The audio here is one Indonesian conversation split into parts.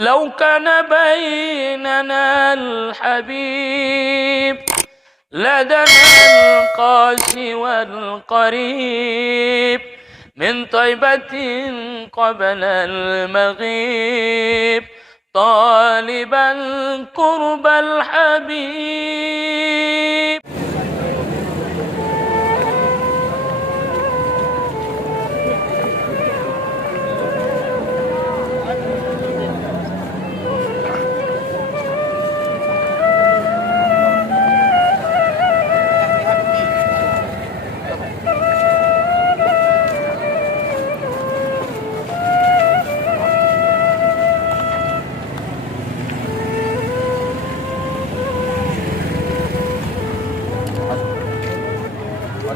لو كان بيننا الحبيب لدنا القاسي والقريب من طيبة قبل المغيب طالبا قرب الحبيب.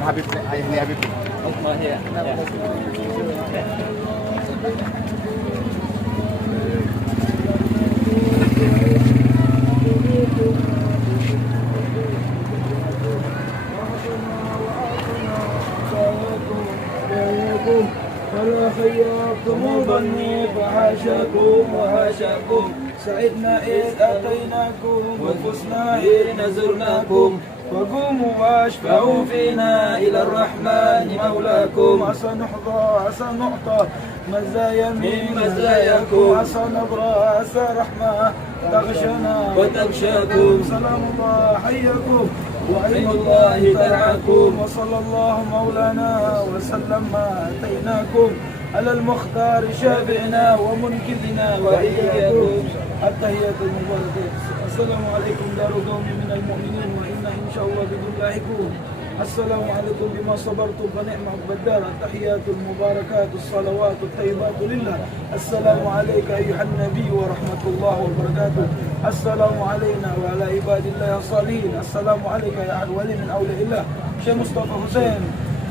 Habib, ini Habib. Oh iya. فلا خيرتم ظني فحاشاكم وحاشاكم سعدنا إذ أتيناكم وفزنا حين زرناكم فقوموا واشفعوا فينا إلى الرحمن مولاكم عسى نحظى عسى نعطى مزايا من مزاياكم عسى نبرى عسى رحمة تغشنا وتغشاكم سلام الله حياكم وعلم الله ترعاكم وصلى الله مولانا وسلم ما أتيناكم على المختار شافعنا ومنقذنا وإياكم التحيات المباركة. السلام عليكم دار قوم من المؤمنين وإنا إن شاء الله بكم لاحقون. السلام عليكم بما صبرتم فنعم عقبى الدار. التحيات المباركات الصلوات الطيبات لله. السلام عليك أيها النبي ورحمة الله وبركاته. السلام علينا وعلى عباد الله الصالحين. السلام عليك يا ولي من أولياء الله شيخ مصطفى حسين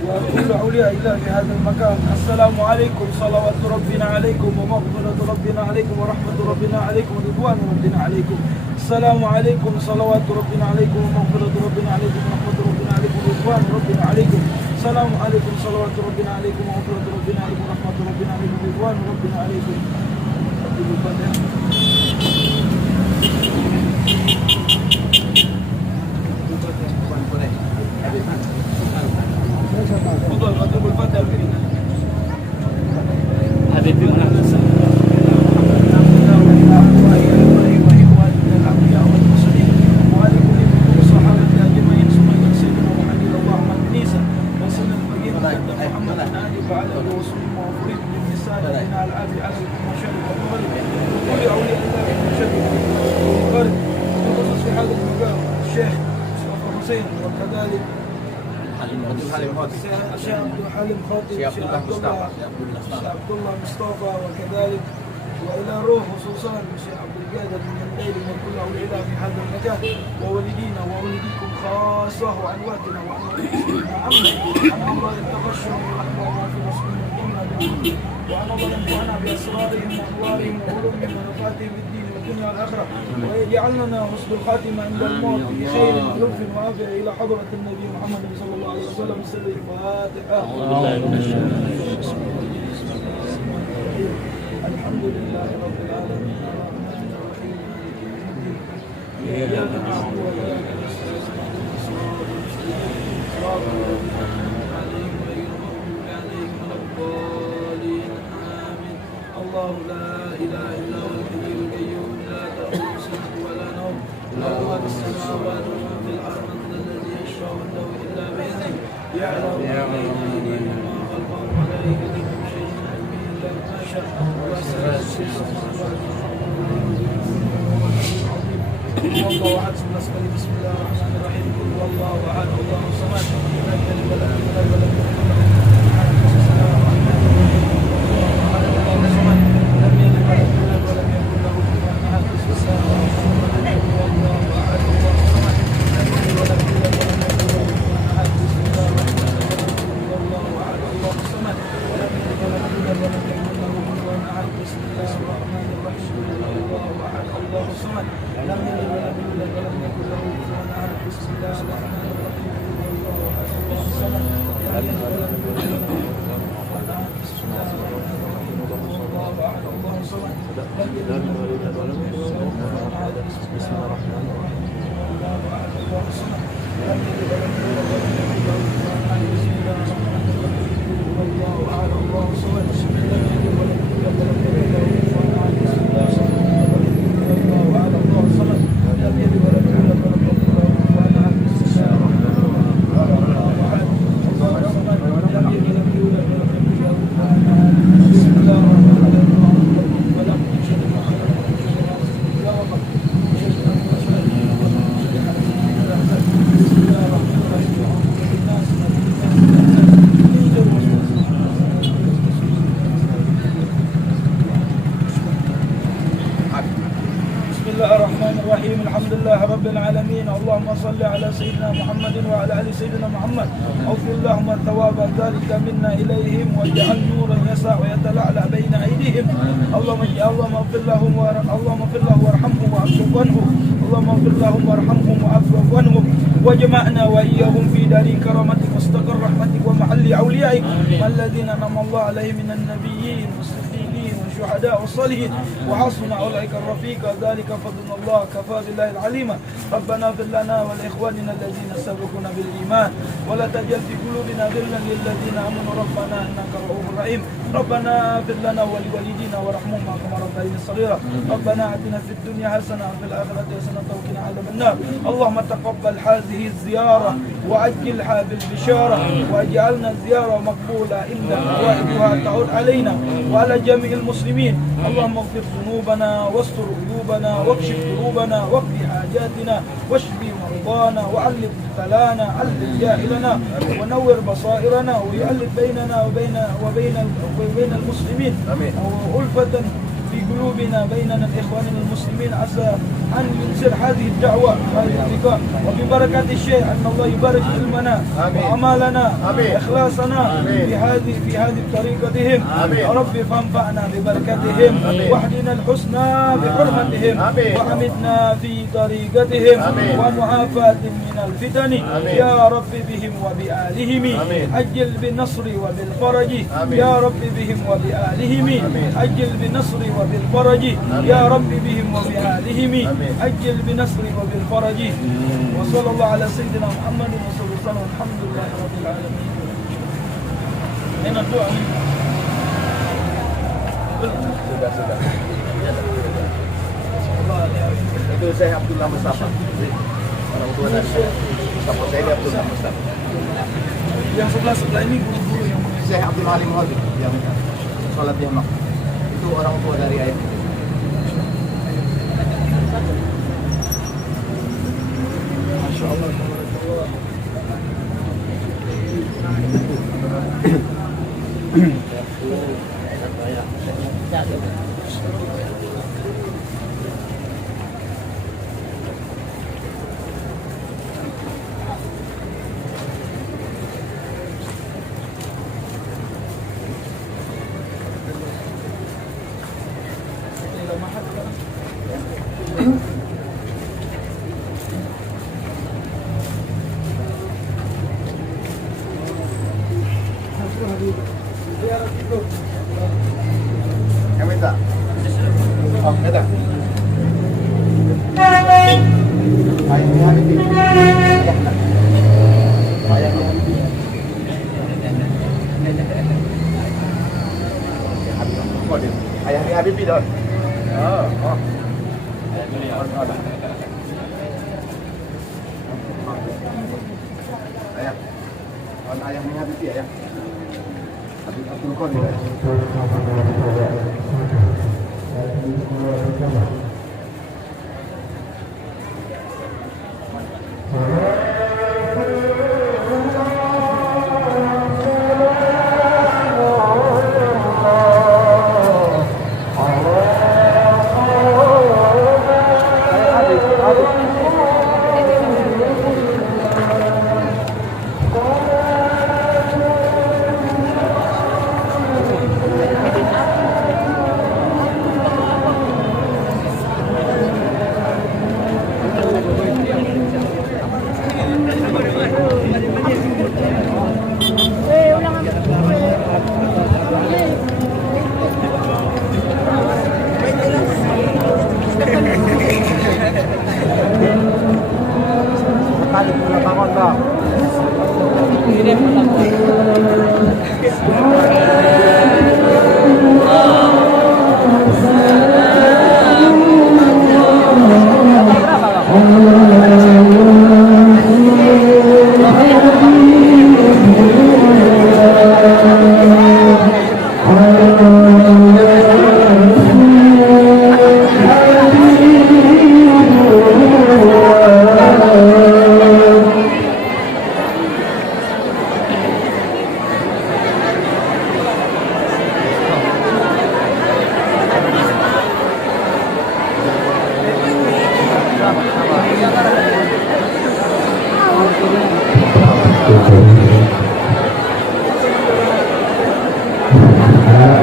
وكل أولياء الله في هذا المكان. السلام عليكم صلوات ربنا عليكم ومغفرة ربنا عليكم ورحمة ربنا عليكم ورضوان ربنا عليكم. السلام عليكم صلوات ربنا عليكم ومغفرة ربنا عليكم ورحمة ربنا عليكم ورضوان ربنا عليكم. السلام عليكم صلوات ربنا عليكم ومغفرة ربنا عليكم ورحمة ربنا عليكم ورضوان ربنا عليكم. تفضل أطلب الفاتحة حبيبي الشيخ مصطفى حسين وكذلك الشيخ عبد الحليم خاطب الشيخ عبد الله مصطفى وكذلك والى روح خصوصا الشيخ عبد القادر من الليل من كل اولياء في هذا المكان ووالدينا ووالديكم خاصه وعنواتنا عن امراض التبشر والرحمه وما في رسولنا وعن الله ينفعنا باسرارهم وانوارهم وعلومهم ونفاتهم الدين والدنيا والاخره ويجعلنا حسن الخاتمه عند الموت بخير ولطف وعافيه الى حضره النبي محمد صلى الله عليه وسلم. سر الفاتحه. الحمد لله رب العالمين الرحمن الرحيم مالك يوم الدين اياك نعبد واياك نستعين صراط الذين انعمت عليهم غير المغضوب عليهم ولا الضالين امين. الله لا اله الا هو الحي القيوم لا تاخذه سنه ولا نوم له ما في السماوات وما في الارض من الذي يشفع عنده الا باذنه يعلم ما بين ايديهم وما خلفهم ولا يهديهم شيء من علمه الا ما شاء وسع السماوات الله احد بسم الله الرحمن الرحيم قل هو الله احد الله الصمد لم يلد ولم يولد ولم يكن له كفوا احد. بسم الله الرحمن الرحيم الله الصمد لم يلد ولم يولد ولم يكن له كفوا احد. بسم الله الرحمن الرحيم قل هو الله احد الله الصمد لم يلد ولم يولد ولم يكن له كفوا احد. بسم الله الرحمن الرحيم قل هو الله احد الله الصمد لم يلد ولم يولد ولم يكن له كفوا احد. بسم الله الرحمن الرحيم قل هو الله احد الله الصمد لم يلد ولم يولد ولم يكن له كفوا احد. بسم الله الرحمن الرحيم قل هو الله احد الله الصمد لم يلد ولم يولد ولم يكن له كفوا احد. بسم الله الرحمن الرحيم قل هو الله احد الله الصمد لم يلد ولم يولد Bismillahirrahmanirrahim. Alhamdulillah rabbil alamin. Allahumma salli ala sayyidina Muhammadin wa ala ali sayyidina Muhammad. Allahumma thawaban dzalika minna ilaihim waj'al nuran yasa' wa yatala'la baina aydihim. Allahumma ighfir lahum warhamhum wa'fu anhum. Allahumma ighfir lahum warhamhum wa'fu anhum. Wajma'na wa iyyahum fi dari karamatik mustaqarr rahmatik wa mahalli awliyaik alladhina an'ama Allah alaihim minan nabiyyin والشهداء والصالحين وحسن أولئك الرفيق ذلك فضل الله كفى بالله العليم ربنا اغفر لنا ولإخواننا الذين سبقونا بالإيمان ولا تجعل في قلوبنا غلا للذين آمنوا ربنا إنك رؤوف رحيم ربنا اغفر لنا ولوالدينا وارحمهما كما ربيانا صغيرا ربنا آتنا في الدنيا حسنة وفي الآخرة حسنة وقنا عذاب النار اللهم تقبل هذه الزيارة وعجلها بالبشارة واجعلنا الزيارة مقبولة إنك وعدها تعود علينا وعلى جميع المسلمين اللهم اغفر ذنوبنا واستر عيوبنا واكشف كروبنا واقض حاجاتنا واشف مرضانا وعلم مبتلانا علم جاهلنا ونور بصائرنا ويؤلف بيننا وبين المسلمين وألفة في قلوبنا بيننا إخواننا المسلمين عسى أن ينزل هذه الدعوة هذه اللقاء وببركة الشيء أن الله يبارك علمنا وأعمالنا وإخلاصنا في هذه طريقتهم يا رب فانفعنا ببركتهم واهدنا الحسنى بحرمتهم وحمدنا في طريقتهم ومعافاة من الفتن يا رب بهم وبآلهم أجل بالنصر وبالفرج يا رب بهم وبآلهم أجل بالنصر وبالفرج يا رب بهم وبآلهم أجل بنصر وبالفرج وصلى الله على سيدنا محمد وصلى الله عليه وسلم الحمد لله رب العالمين. Ini doa ini. Sudah. Itu saya Abdullah Mustafa. Orang tua dari Mustafa saya Abdullah Mustafa. Yang sebelah ini guru-guru yang saya Abdul Halim Hadi yang sholat di Mak. Itu orang tua dari ayah. Masya Allah, tabarakallah. Yang minta. Oh, minta. Ayahnya Habibie. Ayahnya Habibie. Ayahnya Habibie dong. Oh. Ayah. Ayahnya Habibie ya. Abdul Qadir.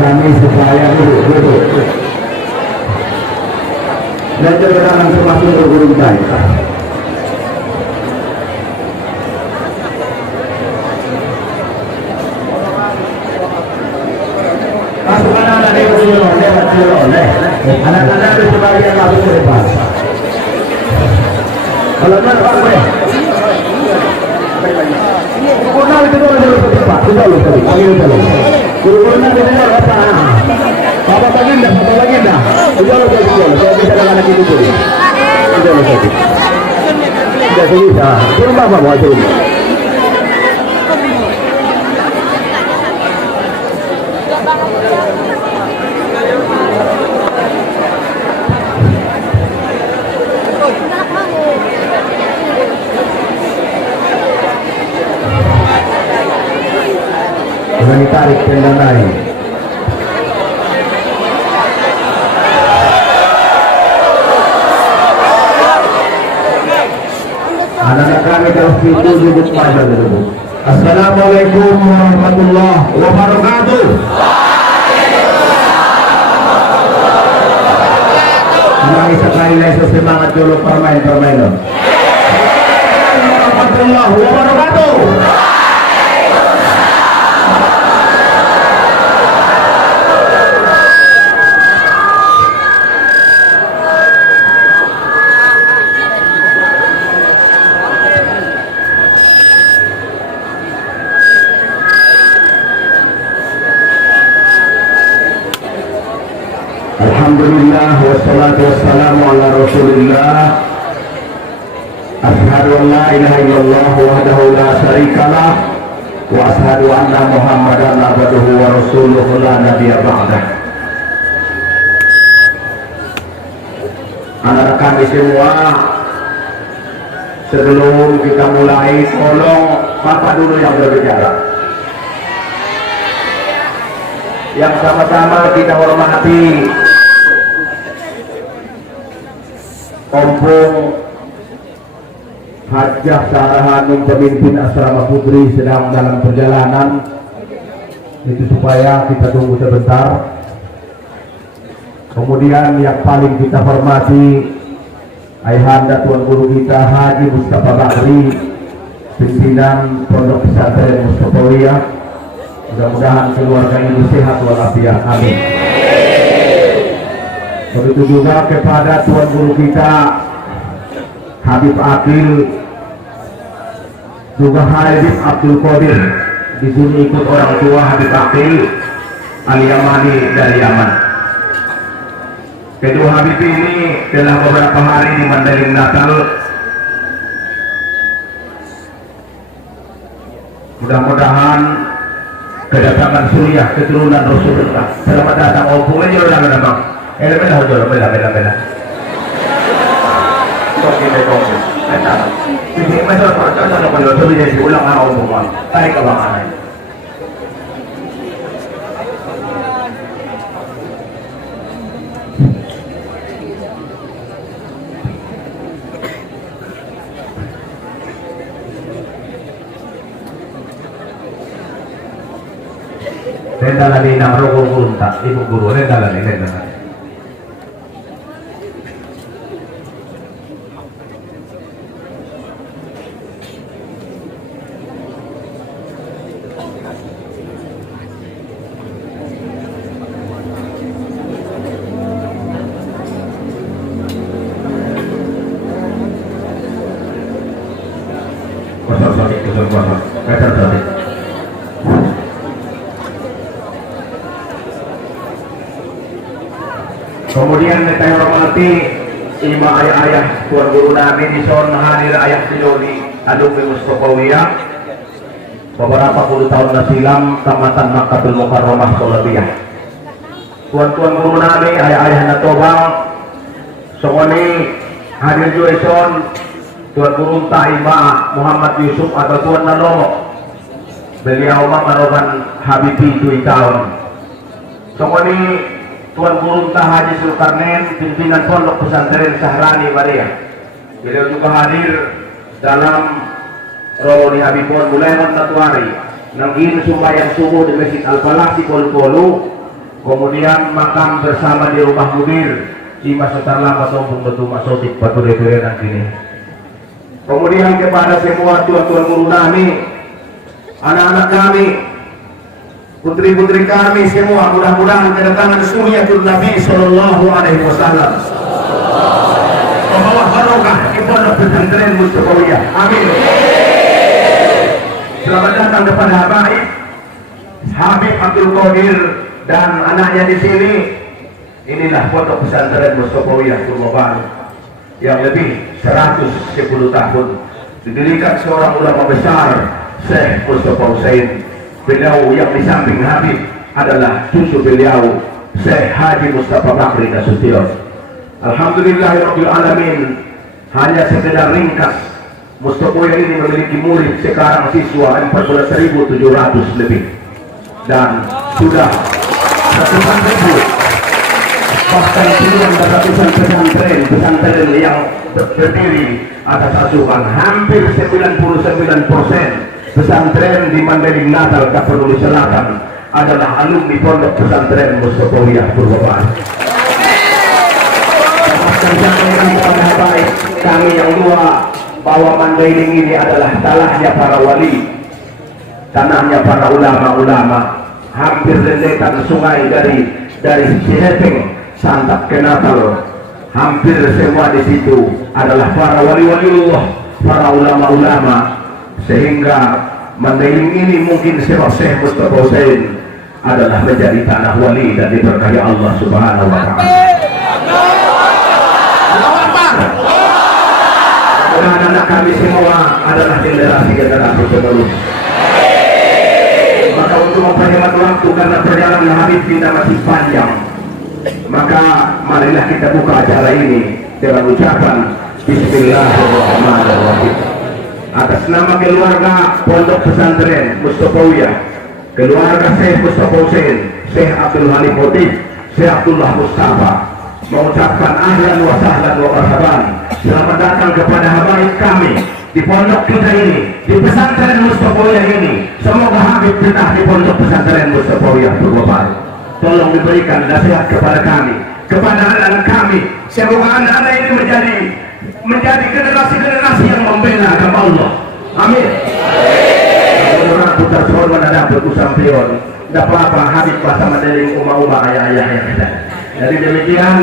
Kami supaya duduk. Dan juga langsung masuk ke guru baik. Masuk anak-anak di guru oleh anak-anak di sebagian masuk ke depan. Kalau mana boleh. Guru itu boleh ke depan. Tidak lupa. Guru nanti dengar apa? Bapak baginda. Sudah saya bisa dengan anak itu dulu. Sudah bisa. Turun bapak bawa turun. Jangan ditarik tendang naik. Anak-anak kami terus itu duduk pada dulu. Assalamualaikum warahmatullahi wabarakatuh. Ulangi sekali lagi semangat dulu permainan. Warahmatullahi wabarakatuh. Alhamdulillah wassalatu wassalamu ala rasulillah. Ashhadu an la ilaha illallah wahdahu la syarikalah wa ashhadu anna muhammadan abduhu wa rasuluhu la nabiyya ba'dah. Anak kami semua, sebelum kita mulai, tolong Bapak dulu yang berbicara. Yang sama-sama kita hormati Ompong Hajah Sarah Hanum, pemimpin asrama putri, sedang dalam perjalanan. Itu supaya kita tunggu sebentar. Kemudian yang paling kita hormati Ayahanda Tuan Guru kita Haji Mustafa Bakri, pimpinan Pondok Pesantren Mustafawiyah. Mudah-mudahan keluarga ini sehat walafiat. Amin. Begitu juga kepada Tuan Guru kita Habib Akil, juga Habib Abdul Qadir. Di sini ikut orang tua Habib Akil Al-Yamani dari Yaman. Kedua Habib ini telah beberapa hari di Mandailing Natal. Mudah-mudahan kedatangan suriah keturunan Rasulullah. Selamat datang Ompong aja orang bang. Bela bela. Oke, betul. Betul. Ini masalah percakapan kalau sudah jadi ulang Ompong. Tarik ke belakang. Rendalani nama guru tak, ibu guru rendalani. Kemudian kita hormati lima ayah-ayah Tuan Guru Nabi di son hadir ayah Sidoni Adubi Mustafawiyah beberapa puluh tahun silam Kecamatan Makkatul Mukarramah Solabiyah. Tuan-tuan Guru Nabi ayah-ayah Natobang Songoni hadir juga son Tuan Guru Ta'ima Muhammad Yusuf atau Tuan Nalomo. Beliau mamaroban Habibi 2 tahun. Songoni Tuan Guru Haji Zulkarnain, pimpinan Pondok Pesantren Sahrani Maria. Beliau juga hadir dalam Roni Habibon mulai mentatuari nangin sembahyang subuh di Masjid Al-Falah di Kolu-Kolu, kemudian makan bersama di rumah mudir di Masjid Tarlam atau Betul Masotik Batu Depere nanti. Kemudian kepada semua tuan-tuan guru kami, anak-anak kami, putri-putri kami semua, mudah-mudahan kedatangan Sunyatul Nabi Sallallahu Alaihi Wasallam membawa barokah di pondok pesantren Mustafawiyah. Amin. Selamat datang kepada Habib Abdul Qadir dan anaknya di sini. Inilah pondok pesantren Mustafawiyah Purwobaru yang lebih 110 tahun didirikan seorang ulama besar, Syekh Mustafa Hussein. Beliau yang di samping Habib adalah cucu beliau, Syekh Haji Mustafa Bakri Nasution. Alhamdulillahirabbil alamin. Hanya sekedar ringkas, Mustafawiyah ini memiliki murid sekarang siswa 14.700 lebih dan sudah ratusan ribu, bahkan puluhan ratusan pesantren yang berdiri atas asuhan hampir 99% pesantren di Mandailing Natal Kapolri Selatan adalah alumni pondok pesantren Mustafawiyah Purwobaru. Kami yang dua bahwa Mandailing ini adalah tanahnya para wali, tanahnya para ulama-ulama, hampir rentetan sungai dari Cihepeng Santap ke Natal, hampir semua di situ adalah para wali-waliullah, para ulama-ulama, sehingga Mandailing ini mungkin sebab Syekh Mustafa Hussein adalah menjadi tanah wali dan diberkahi Allah Subhanahu wa Ta'ala. Anak-anak kami semua adalah generasi-generasi penerus. Maka untuk memperhemat waktu karena perjalanan Habib kita masih panjang, maka marilah kita buka acara ini dengan ucapan Bismillahirrahmanirrahim. Atas nama keluarga Pondok Pesantren Mustafawiyah, keluarga Syekh Mustafa Hussein, Syekh Abdul Halim Motif, Syekh Abdullah Mustafa, mengucapkan ahlan wa sahlan wa marhaban. Selamat datang kepada habaib kami di pondok kita ini, di pesantren Mustafawiyah ini. Semoga Habib betah di pondok pesantren Mustafawiyah Purwobaru. Tolong diberikan nasihat kepada kami, kepada anak-anak kami. Semoga anak-anak ini menjadi generasi-generasi yang membela agama Allah. Amin. Orang putar sorban ada berkusampion. Tidak apa-apa Habib bahasa Mandailing umah-umah ayah-ayah yang ada. Jadi demikian,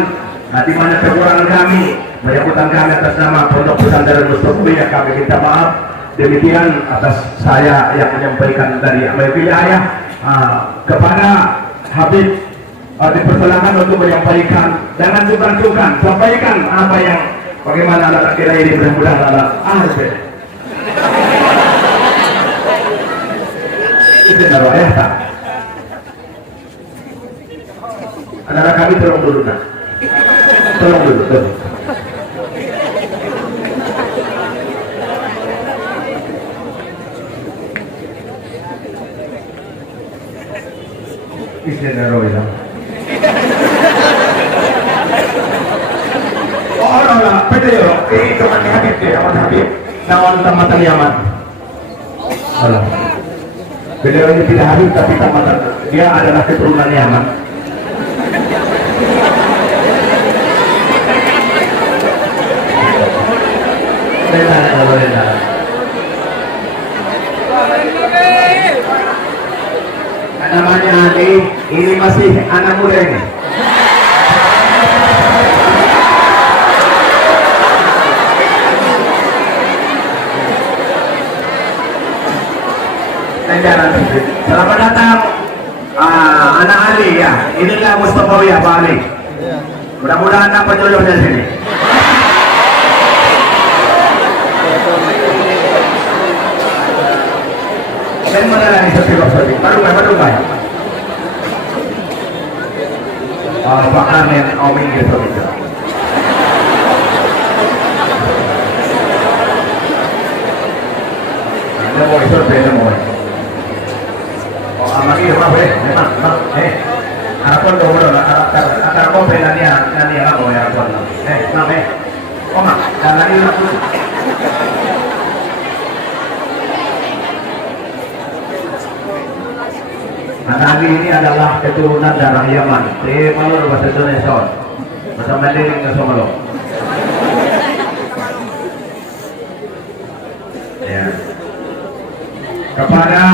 di mana kekurangan kami, menyebutkan kami atas nama Pondok Pesantren Mustafawiyah, kami minta maaf. Demikian atas saya yang menyampaikan dari wilayah kepada Habib, dipersilakan untuk menyampaikan. Jangan sungkan-sungkan, sampaikan apa yang bagaimana anak kita ini mudah-mudahan anak ahli. Itu naruh ayah tak? Anak-anak kami tolong dulu nak. Tolong dulu. Bismillahirrahmanirrahim. Oh, lah, pede yo. Itu kan Habib dia, Habib. Nawan tamatan Yaman. Allah. Beliau ini tidak Habib tapi tamatan. Dia adalah keturunan Yaman. Namanya Ali, ini masih anak muda ini. Selamat datang anak Ali ya. Inilah Mustafawiyah Pak Ali. Mudah-mudahan dapat jodoh dari sini. Dan mana lagi sepi-sepi? Baru baik. Pak Amin Oming gitu. Ada mau itu beda mau. Oh, amagi apa memang, Arapon dulu, Arapon penanya, nanya apa ya Arapon? Koma, darah ini Nabi ini adalah keturunan darah Yaman. Malur bahasa Indonesia. Bahasa Mandarin ke Somalo. Ya. Kepada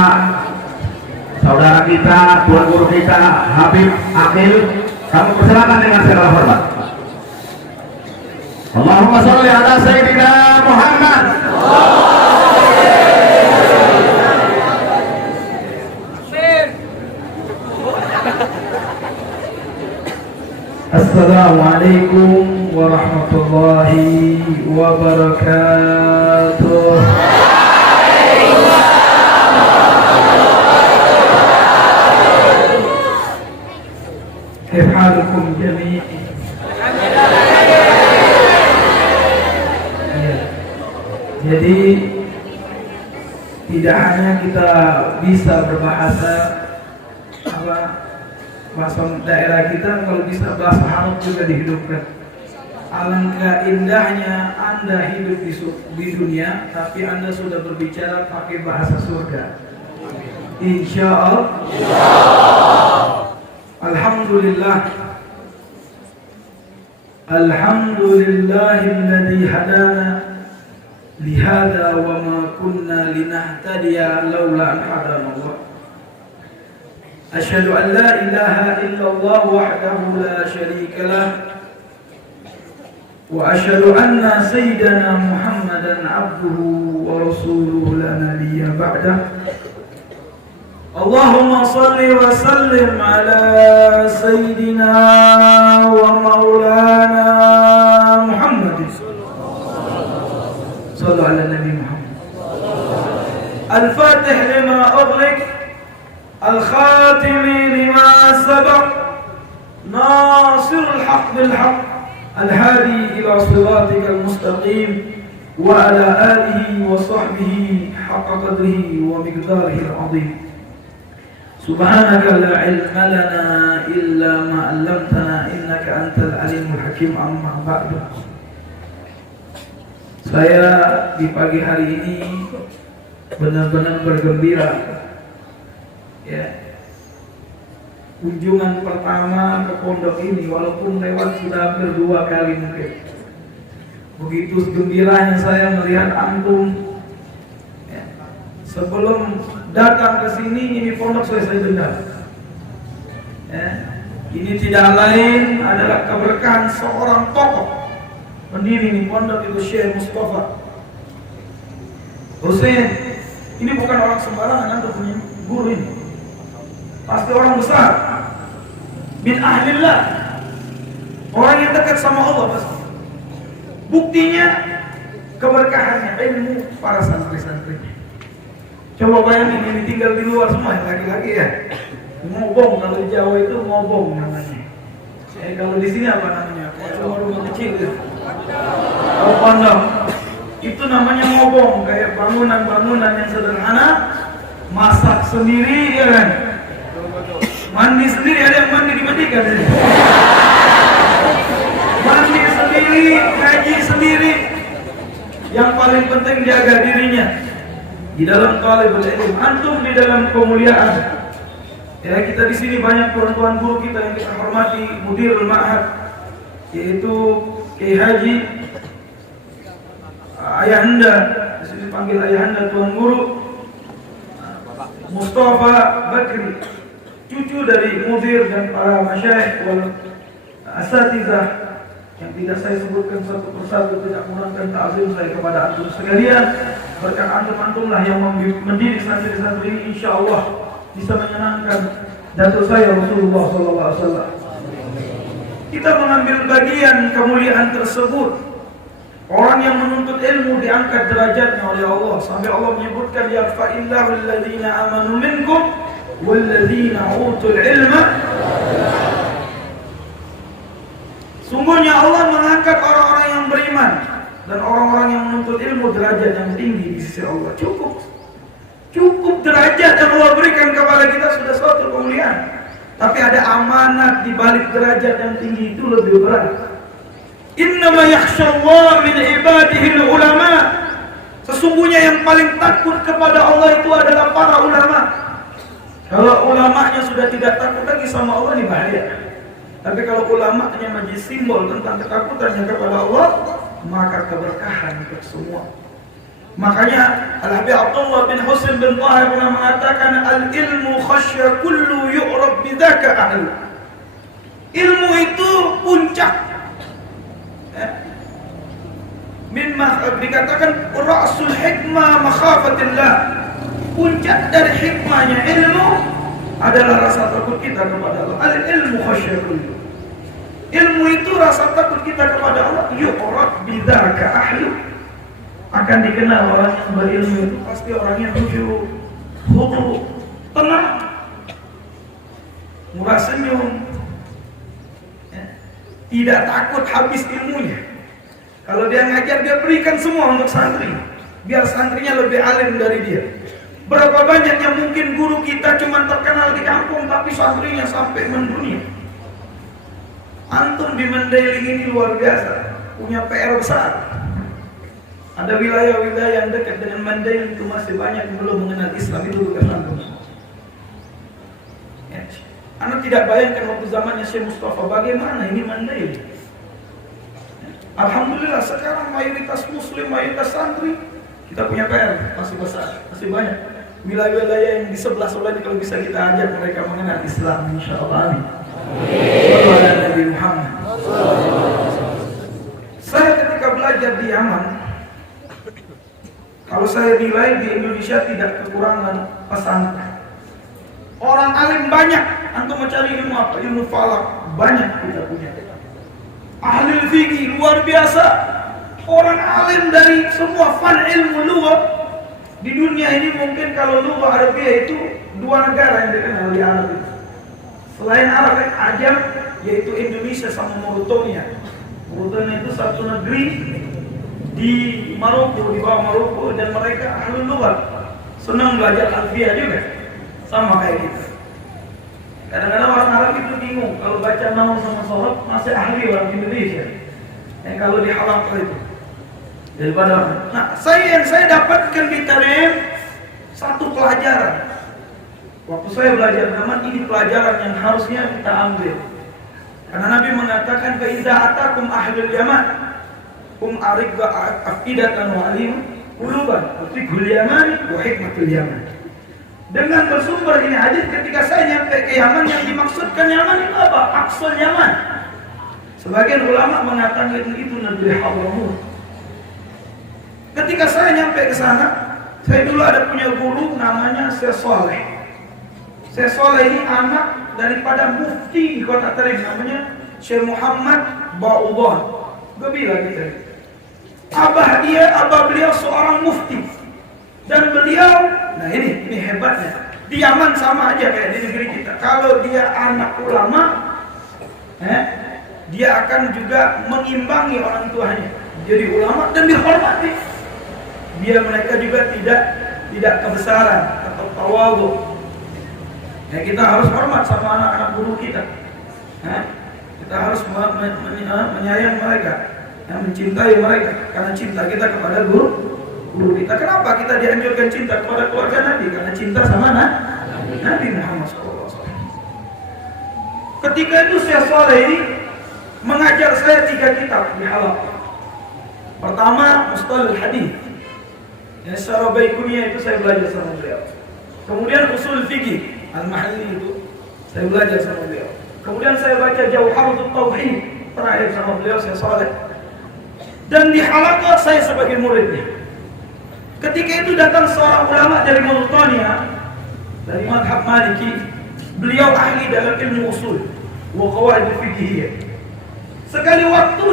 saudara kita, tuan guru kita, Habib Akil, kamu persilakan dengan segala hormat. Allahumma sholli ala Sayyidina Muhammad. Assalamualaikum warahmatullahi wabarakatuh. كيف حالكم جميعا؟ Jadi tidak hanya kita bisa berbahasa bahasa daerah kita, kalau bisa bahasa Arab juga dihidupkan. Alangkah indahnya Anda hidup di dunia, tapi Anda sudah berbicara pakai bahasa surga. Insya Allah. Alhamdulillah. Alhamdulillahilladzi hadana lihada wa ma kunna linahtadiya laula an hadana Allah. Asyhadu an la ilaha illallah wahdahu la syarika lah wa asyhadu anna sayyidana Muhammadan abduhu wa rasuluhu la nabiyya ba'dah. Allahumma salli wa sallim ala sayyidina wa maulana Muhammad. Sallu ala Nabi Muhammad. Al-Fatih lima ughliq, al-Khatimi lima sabaq, Nasirul haq bil haq, al-Hadi ila siratikal mustaqim, wa ala alihi wa sahbihi haqqa qadrihi wa miqdarihi al-azim. Subhanaka la ilma lana illa ma 'allamtana innaka antal alimul hakim. Amma ba'du. Saya di pagi hari ini benar-benar bergembira. Ya. Kunjungan pertama ke pondok ini, walaupun lewat sudah hampir 2 kali mungkin. Begitu gembiranya saya melihat antum. Sebelum datang ke sini, ini pondok saya dengar. Ya, ini tidak lain adalah keberkahan seorang tokoh pendiri ini pondok, itu Syekh Mustafa Hussein. Ini bukan orang sembarangan, Anda punya guru ini. Pasti orang besar, bin ahlillah, orang yang dekat sama Allah pasti. Buktinya keberkahannya ilmu para santri-santrinya. Coba bayangin, ini tinggal di luar semua laki-laki ya. Ngobong, kalau di Jawa itu ngobong namanya. Kalau di sini apa namanya? Rumah kecil itu. Kalau pondok itu namanya ngobong, kayak bangunan-bangunan yang sederhana, masak sendiri ya kan. Mandi sendiri, ada yang mandi dimandikan. Mandi sendiri, ngaji sendiri. Yang paling penting jaga dirinya. Di dalam talibul ilm, antum di dalam kemuliaan. Ya, kita di sini banyak tuan-tuan guru kita yang kita hormati, mudirul ma'had, yaitu Kiai Haji Ayahanda, di sini panggil Ayahanda tuan guru Mustafa Bakri, cucu dari mudir dan para masyayikh wal asatizah yang tidak saya sebutkan satu persatu, tidak mengurangkan ta'zim saya kepada antum sekalian. Berkat antum lah yang mendidik santri-santri ini, insyaallah bisa menyenangkan datuk saya Rasulullah SAW. Kita mengambil bagian kemuliaan tersebut. Orang yang menuntut ilmu diangkat derajatnya oleh Allah, sampai Allah menyebutkan ya fa'illahul ladzina amanu minkum wal ladzina utul ilma. Sungguhnya Allah mengangkat orang-orang yang beriman dan orang-orang yang menuntut ilmu derajat yang tinggi di sisi Allah. Cukup derajat yang Allah berikan kepada kita sudah suatu kemuliaan. Tapi ada amanat di balik derajat yang tinggi itu lebih berat. Innama yakhshallah min ibadihi ulama. Sesungguhnya yang paling takut kepada Allah itu adalah para ulama. Kalau ulamanya sudah tidak takut lagi sama Allah, ini bahaya. Tapi kalau ulamanya menjadi simbol tentang ketakutannya kepada Allah, maka keberkahan untuk semua. Makanya Al-Habib Abdullah bin Husain bin Tahir pernah mengatakan, al-ilmu khasya kullu yu'rab bidzaka ahli. Ilmu itu puncak. Dikatakan ra'sul hikmah makhafatillah. Puncak dari hikmahnya ilmu adalah rasa takut kita kepada Allah. Al-ilmu khasya kullu. Ilmu itu rasa takut kita kepada Allah. Yu'rab bidzaka ahli. Akan dikenal orang yang berilmu itu pasti orangnya khusyuk, khudu, tenang, murah senyum, tidak takut habis ilmunya. Kalau dia ngajar, dia berikan semua untuk santri, biar santrinya lebih alim dari dia. Berapa banyak yang mungkin guru kita cuma terkenal di kampung, tapi santrinya sampai mendunia. Antum di Mandailing ini luar biasa, punya PR besar. Ada wilayah-wilayah yang dekat dengan Mandailing itu masih banyak yang belum mengenal Islam, itu bukan antum. Ya. Anda tidak bayangkan waktu zamannya Syekh Mustafa bagaimana ini Mandailing. Alhamdulillah sekarang mayoritas muslim, mayoritas santri. Kita punya PR masih besar, masih banyak. Wilayah-wilayah yang di sebelah-sebelah ini kalau bisa kita ajak mereka mengenal Islam, insyaallah. Amin. Nabi Muhammad. Saya ketika belajar di Yaman, kalau saya nilai di Indonesia tidak kekurangan pesantren. Orang alim banyak. Antum mencari ilmu apa? Ilmu falak banyak kita punya. Ahli fikih luar biasa. Orang alim dari semua fan ilmu lughah di dunia ini. Mungkin kalau lughah Arabia itu dua negara yang dikenal di Arab itu. Selain Arab, Ajam, yaitu Indonesia sama Mauritania. Mauritania itu satu negeri di Maroko, di bawah Maroko, dan mereka ahli lughah, senang belajar alfiah juga, sama kayak kita. Kadang-kadang orang Arab itu bingung kalau baca nahwu sama sharaf masih ahli orang Indonesia. Yang kalau di halaqah itu daripada. Nah, yang saya dapatkan di Tarim satu pelajaran. Waktu saya belajar zaman ini pelajaran yang harusnya kita ambil. Karena Nabi mengatakan fa iza atakum ahlul yaman arik afidatan wa alim quluban wa fiqhul yaman wa hikmatul yaman. Dengan bersumber ini hadis, ketika saya nyampe ke Yaman, yang dimaksudkan Yaman itu apa? Aqsal Yaman. Sebagian ulama mengatakan itu negeri Hadramaut. Ketika saya nyampe ke sana, saya dulu ada punya guru namanya Syekh Saleh. Syekh Saleh ini anak daripada mufti di kota Tarim, namanya Syekh Muhammad Ba'udhan. Gembira kita. Abah beliau seorang mufti. Dan beliau, nah ini hebatnya. Di Yaman sama aja kayak di negeri kita. Kalau dia anak ulama, dia akan juga mengimbangi orang tuanya. Jadi ulama dan dihormati. Biar mereka juga tidak kebesaran atau tawadhu. Ya, kita harus hormat sama anak-anak guru kita. Kita harus menyayangi mereka, mencintai mereka, karena cinta kita kepada guru kita. Kenapa kita dianjurkan cinta kepada keluarga Nabi? Karena cinta sama Nabi Muhammad SAW. Ketika itu Syekh Saleh ini mengajar saya 3 kitab di halaqah. Pertama, Mustalahul Hadis. Yang secara baikunya itu saya belajar sama beliau. Kemudian usul fikih Al-Mahalli itu saya belajar sama beliau. Kemudian saya baca Jawharatul Tauhid terakhir sama beliau Syekh Saleh. Dan di halaqah saya sebagai muridnya. Ketika itu datang seorang ulama dari Mauritania, dari madhab Maliki. Beliau ahli dalam ilmu usul wa qawaid fiqhiyah. Sekali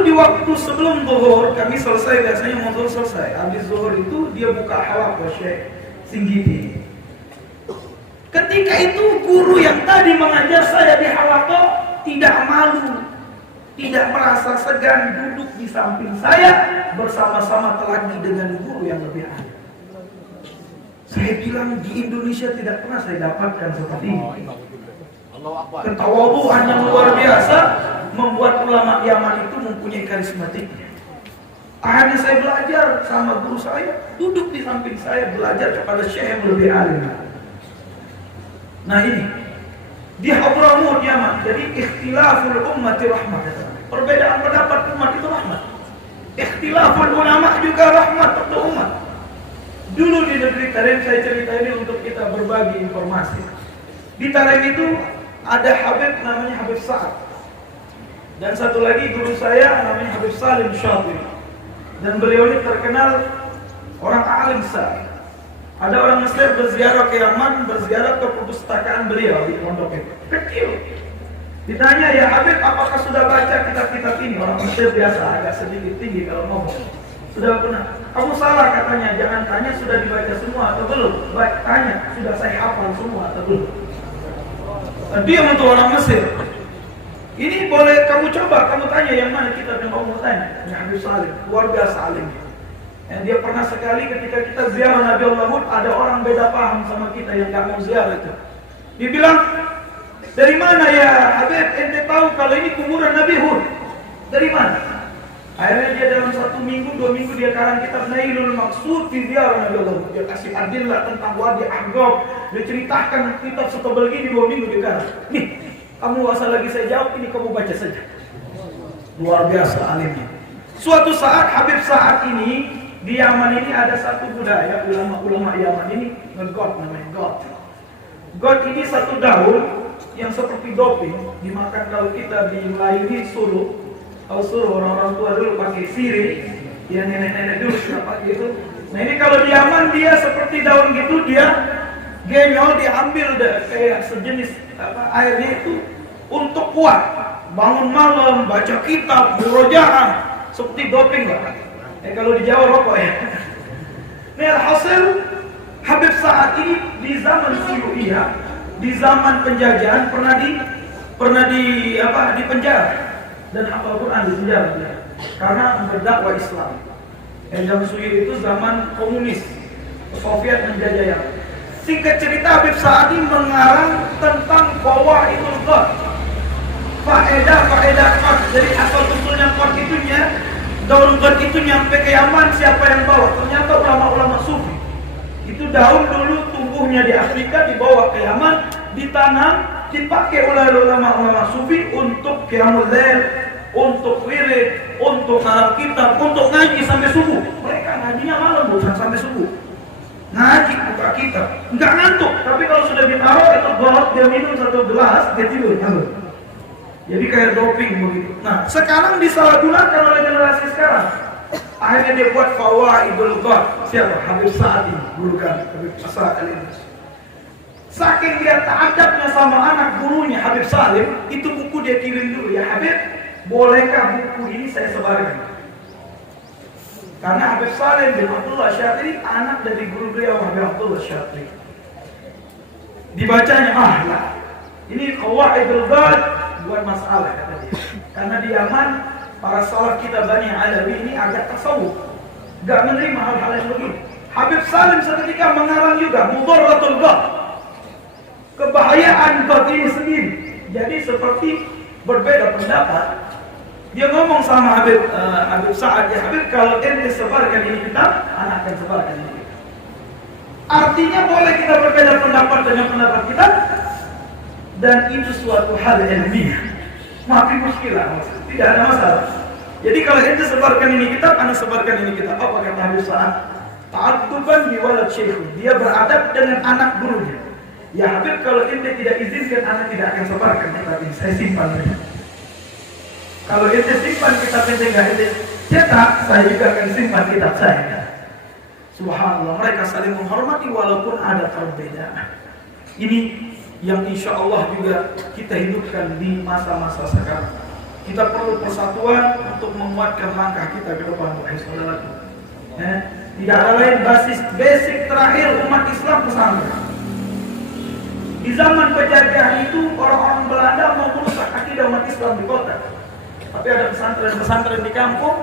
di waktu sebelum zuhur, kami selesai, biasanya mau zuhur selesai. Habis zuhur itu dia buka halaqah Syekh Singgiti. Ketika itu guru yang tadi mengajar saya di halaqah tidak malu, tidak merasa segan duduk di samping saya bersama-sama telagi dengan guru yang lebih ahli. Saya bilang di Indonesia tidak pernah saya dapatkan seperti ini. Ketawadhuan yang luar biasa, membuat ulama Yaman itu mempunyai karismatiknya. Akhirnya saya belajar sama guru saya, duduk di samping saya belajar kepada syekh yang lebih alim. Nah ini di Hadramut Yaman. Jadi ikhtilaful ummati rahmat. Perbedaan pendapat umat itu rahmat. Ikhtilaful ulama juga rahmat untuk umat. Dulu di negeri Tarem, saya cerita ini untuk kita berbagi informasi. Di Tarem itu ada Habib namanya Habib Sa'ad. Dan satu lagi guru saya namanya Habib Salim Syafiri. Dan beliau ini terkenal orang alim sekali. Ada orang Mesir berziarah ke Yaman, berziarah ke perpustakaan beliau di pondok itu. Kecil. Ditanya, ya Habib, apakah sudah baca kitab-kitab ini? Orang Mesir biasa agak sedikit tinggi kalau ngomong. Sudah pernah? Kamu salah katanya. Jangan tanya sudah dibaca semua atau belum. Baik, tanya sudah saya hafal semua atau belum. Dia untuk orang Mesir. Ini boleh kamu coba, kamu tanya yang mana kitab yang kamu tanya. Yang Habib Salim, luar biasa alimnya. Dia pernah sekali ketika kita ziarah Nabi Allah Hud, ada orang beda paham sama kita yang gak mau ziarah itu. Dia bilang, dari mana ya Habib, ente tahu kalau ini kuburan Nabi Hud? Dari mana? Akhirnya dia dalam 1 minggu, 2 minggu dia karang kitab Nailul Maqsud di ziarah Nabi Allah Hud. Dia kasih adillah tentang Wadi Ahqaf. Dia ceritakan kitab setebal gini 2 minggu dia karang. Nih, kamu gak usah lagi saya jawab, ini kamu baca saja. Luar biasa alimnya. Suatu saat Habib Sa'ad ini di Yaman ini ada satu budaya, ulama-ulama Yaman ini ngegot namanya got. Got ini satu daun yang seperti doping, dimakan kalau kita di Melayu ini suruh. Kalau suruh orang-orang tua dulu pakai sirih, ya nenek-nenek dulu apa gitu. Nah ini kalau di Yaman dia seperti daun gitu, dia genyol diambil kayak sejenis airnya itu untuk kuat, bangun malam, baca kitab, murojaah, seperti doping lah. Kalau di Jawa rokok ya. Nah hasil Habib Sa'ad ini di zaman Suyu'iyah, di zaman penjajahan pernah di penjara dan hafal Quran di penjara karena berdakwah Islam. Zaman Suyu'iyah itu zaman komunis, Soviet menjajah Yaman. Singkat cerita Habib Sa'ad ini mengarang tentang Qawaidul Qad. Faedah Qad. Jadi asal usulnya Qad itunya, daun Qad itu nyampe ke Yaman, siapa yang bawa? Ternyata ulama-ulama sufi. Itu daun dulu tumbuhnya di Afrika, dibawa ke Yaman, ditanam, dipakai oleh ulama-ulama sufi untuk qiyamul lail, untuk wirid, untuk ngarang kitab, untuk ngaji sampai subuh. Mereka ngajinya malam bukan sampai subuh. Ngaji buka kitab, nggak ngantuk. Tapi kalau sudah ditaruh itu golok, dia minum 1 gelas, dia tidur. Jadi kayak doping begitu. Nah, sekarang disalahgunakan oleh generasi sekarang. Akhirnya dia buat Fawaidul Qad. Siapa? Habib Sa'ad ini, bukan Habib Sa'ad ini. Saking dia ta'adabnya sama anak gurunya Habib Salim, itu buku dia kirim dulu. Ya Habib, bolehkah buku ini saya sebarkan? Karena Habib Salim bin Abdullah Syatri anak dari guru beliau Habib Abdullah Syatri. Dibacanya, lah ini Qawaidul Qad buat masalah kata dia. Karena di Yaman para salaf kita Bani Alawi ini agak tasawuf, gak menerima hal-hal yang begini. Habib Salim seketika mengarang juga Mudharratul Qad, kebahayaan Qad ini sendiri. Jadi seperti berbeda pendapat. Dia ngomong sama Habib Sa'ad, ya Habib, kalau ente sebarkan ini kitab, anak akan sebarkan ini kitab. Artinya boleh kita berbeda pendapat dengan pendapat kita, dan itu suatu hal ilmiah. Maafin muskilah, tidak ada masalah. Jadi kalau ente sebarkan ini kitab, anak sebarkan ini kitab. Apa kata Habib Sa'ad? Ta'adduban biwalad syekh. Dia beradab dengan anak gurunya. Ya Habib, kalau ente tidak izinkan, anak tidak akan sebarkan kitab ini. Saya simpan. Kalau ente simpan kitab ente nggak ente cetak, saya juga akan simpan kitab saya. Subhanallah, mereka saling menghormati walaupun ada perbedaan. Ini yang insya Allah juga kita hidupkan di masa-masa sekarang. Kita perlu persatuan untuk menguatkan langkah kita ke depan, wahai saudaraku. Tidak ada lain basic terakhir umat Islam pesantren. Di zaman penjajahan itu orang-orang Belanda mau merusak akidah umat Islam di kota. Tapi ada pesantren di kampung,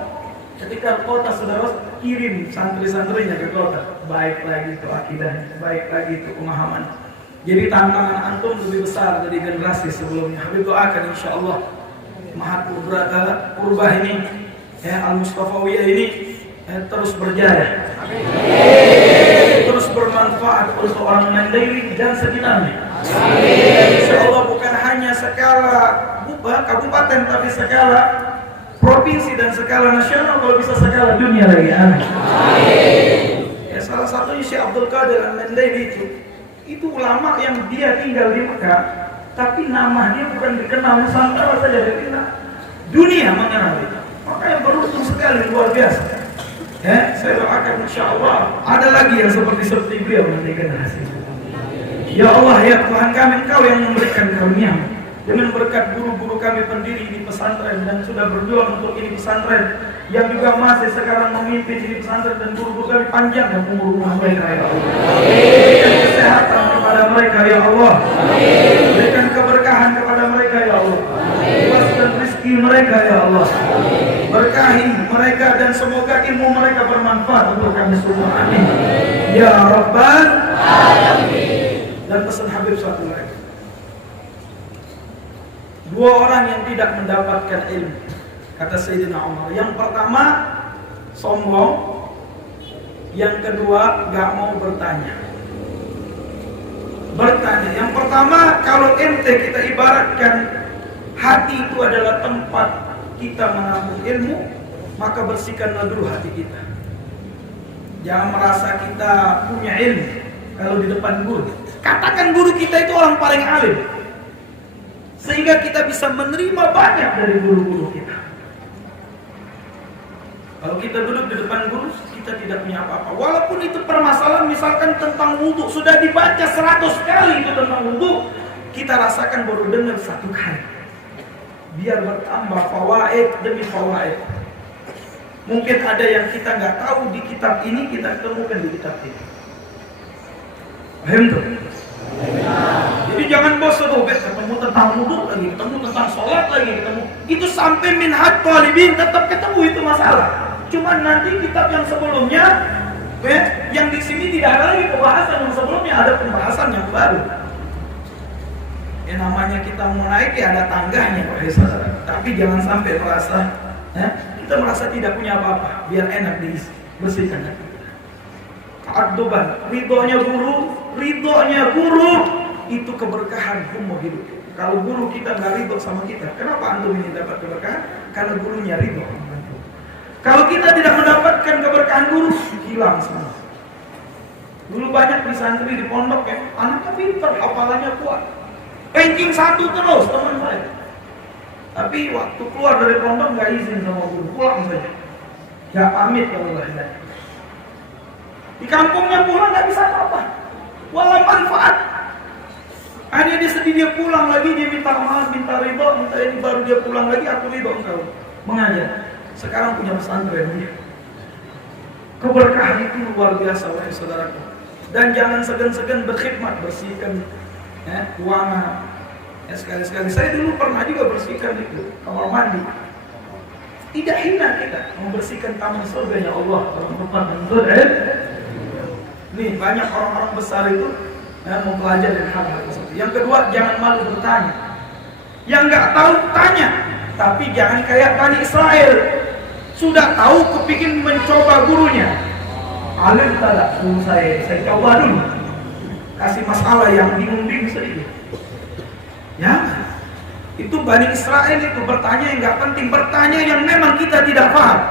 ketika kota sudah kirim santri-santrinya ke kota. Baik lagi itu akidah, baik lagi itu pemahaman. Jadi tantangan antum lebih besar dari generasi sebelumnya. Habib doakan insya Allah Mahat Purbah ini, Al-Mustafawiyah ini terus berjaya, terus bermanfaat untuk orang Mandailing dan sekitarnya. Insyaallah bukan hanya skala kabupaten, tapi skala provinsi dan skala nasional, kalau bisa skala dunia lagi. Amin. Ya, salah satunya Syekh Abdul Qadir Al-Mandaili itu ulama yang dia tinggal di Mekah, tapi nama dia bukan dikenal Nusantara saja, dikenal dunia mengenal. Makanya beruntung sekali, luar biasa. Saya doakan insyaallah ada lagi yang seperti beliau nanti generasi. Ya Allah, ya Tuhan kami, Engkau yang memberikan karunia dengan berkat guru-guru kami pendiri di pesantren dan sudah berjuang untuk ini pesantren, yang juga masih sekarang memimpin ini pesantren, dan guru-guru kami panjangkan umur mereka ya Allah. Berikan kesehatan kepada mereka ya Allah. Berikan keberkahan kepada mereka ya Allah. Luaskan rezeki mereka ya Allah. Berkahi mereka dan semoga ilmu mereka bermanfaat untuk kami semua. Amin. Ya Rabbal Alamin. Dan pesan Habib satu lagi. Dua orang yang tidak mendapatkan ilmu, kata Sayyidina Umar. Yang pertama sombong, yang kedua gak mau bertanya. Yang pertama, kalau ente kita ibaratkan hati itu adalah tempat kita menampung ilmu, maka bersihkanlah dulu hati kita. Jangan merasa kita punya ilmu kalau di depan guru. Katakan guru kita itu orang paling alim, sehingga kita bisa menerima banyak dari guru-guru kita. Kalau kita duduk di depan guru, kita tidak punya apa-apa. Walaupun itu permasalahan misalkan tentang wudhu, sudah dibaca 100 kali itu tentang wudhu, kita rasakan baru dengar 1 kali. Biar bertambah fawaid demi fawaid. Mungkin ada yang kita nggak tahu di kitab ini, kita temukan di kitab ini. Paham tuh? Jadi jangan bosan ketemu tentang wudhu lagi, ketemu tentang sholat lagi, ketemu. Itu sampai minhaj talibin tetap ketemu itu masalah. Cuman nanti kitab yang sebelumnya, yang di sini tidak ada lagi pembahasan yang sebelumnya, ada pembahasan yang baru. Namanya kita mau naik ya ada tangganya, tapi jangan sampai merasa kita merasa tidak punya apa-apa. Biar enak diisi, bersihkan. Ta'adduban, ridhonya guru itu keberkahan umur hidup. Kalau guru kita nggak ridho sama kita, kenapa antum ini dapat keberkahan? Karena gurunya ridho. Kalau kita tidak mendapatkan keberkahan guru, hilang semua. Dulu banyak di santri di pondok ya, anaknya pintar, hafalannya kuat, ranking 1 terus teman saya. Tapi waktu keluar dari pondok nggak izin sama guru, pulang saja, nggak pamit kalau nggak. Di kampungnya pulang nggak bisa apa-apa, walau manfaat. Hanya dia sedih dia pulang lagi, dia minta maaf, minta ridho, minta ini, baru dia pulang lagi, aku ridho engkau mengajar. Sekarang punya pesantren dia. Keberkahan itu luar biasa wahai saudaraku. Dan jangan segan-segan berkhidmat, bersihkan ruangan. Sekali-sekali saya dulu pernah juga bersihkan itu kamar mandi. Tidak hina kita membersihkan taman surganya Allah. Nih banyak orang-orang besar itu mempelajari hal-hal tersebut. Yang kedua, jangan malu bertanya. Yang nggak tahu tanya, tapi jangan kayak Bani Israel. Sudah tahu kepingin mencoba gurunya. Alim tak suruh saya coba dulu. Kasih masalah yang bingung-bingung sedikit. Ya, itu Bani Israel itu bertanya yang nggak penting, bertanya yang memang kita tidak paham.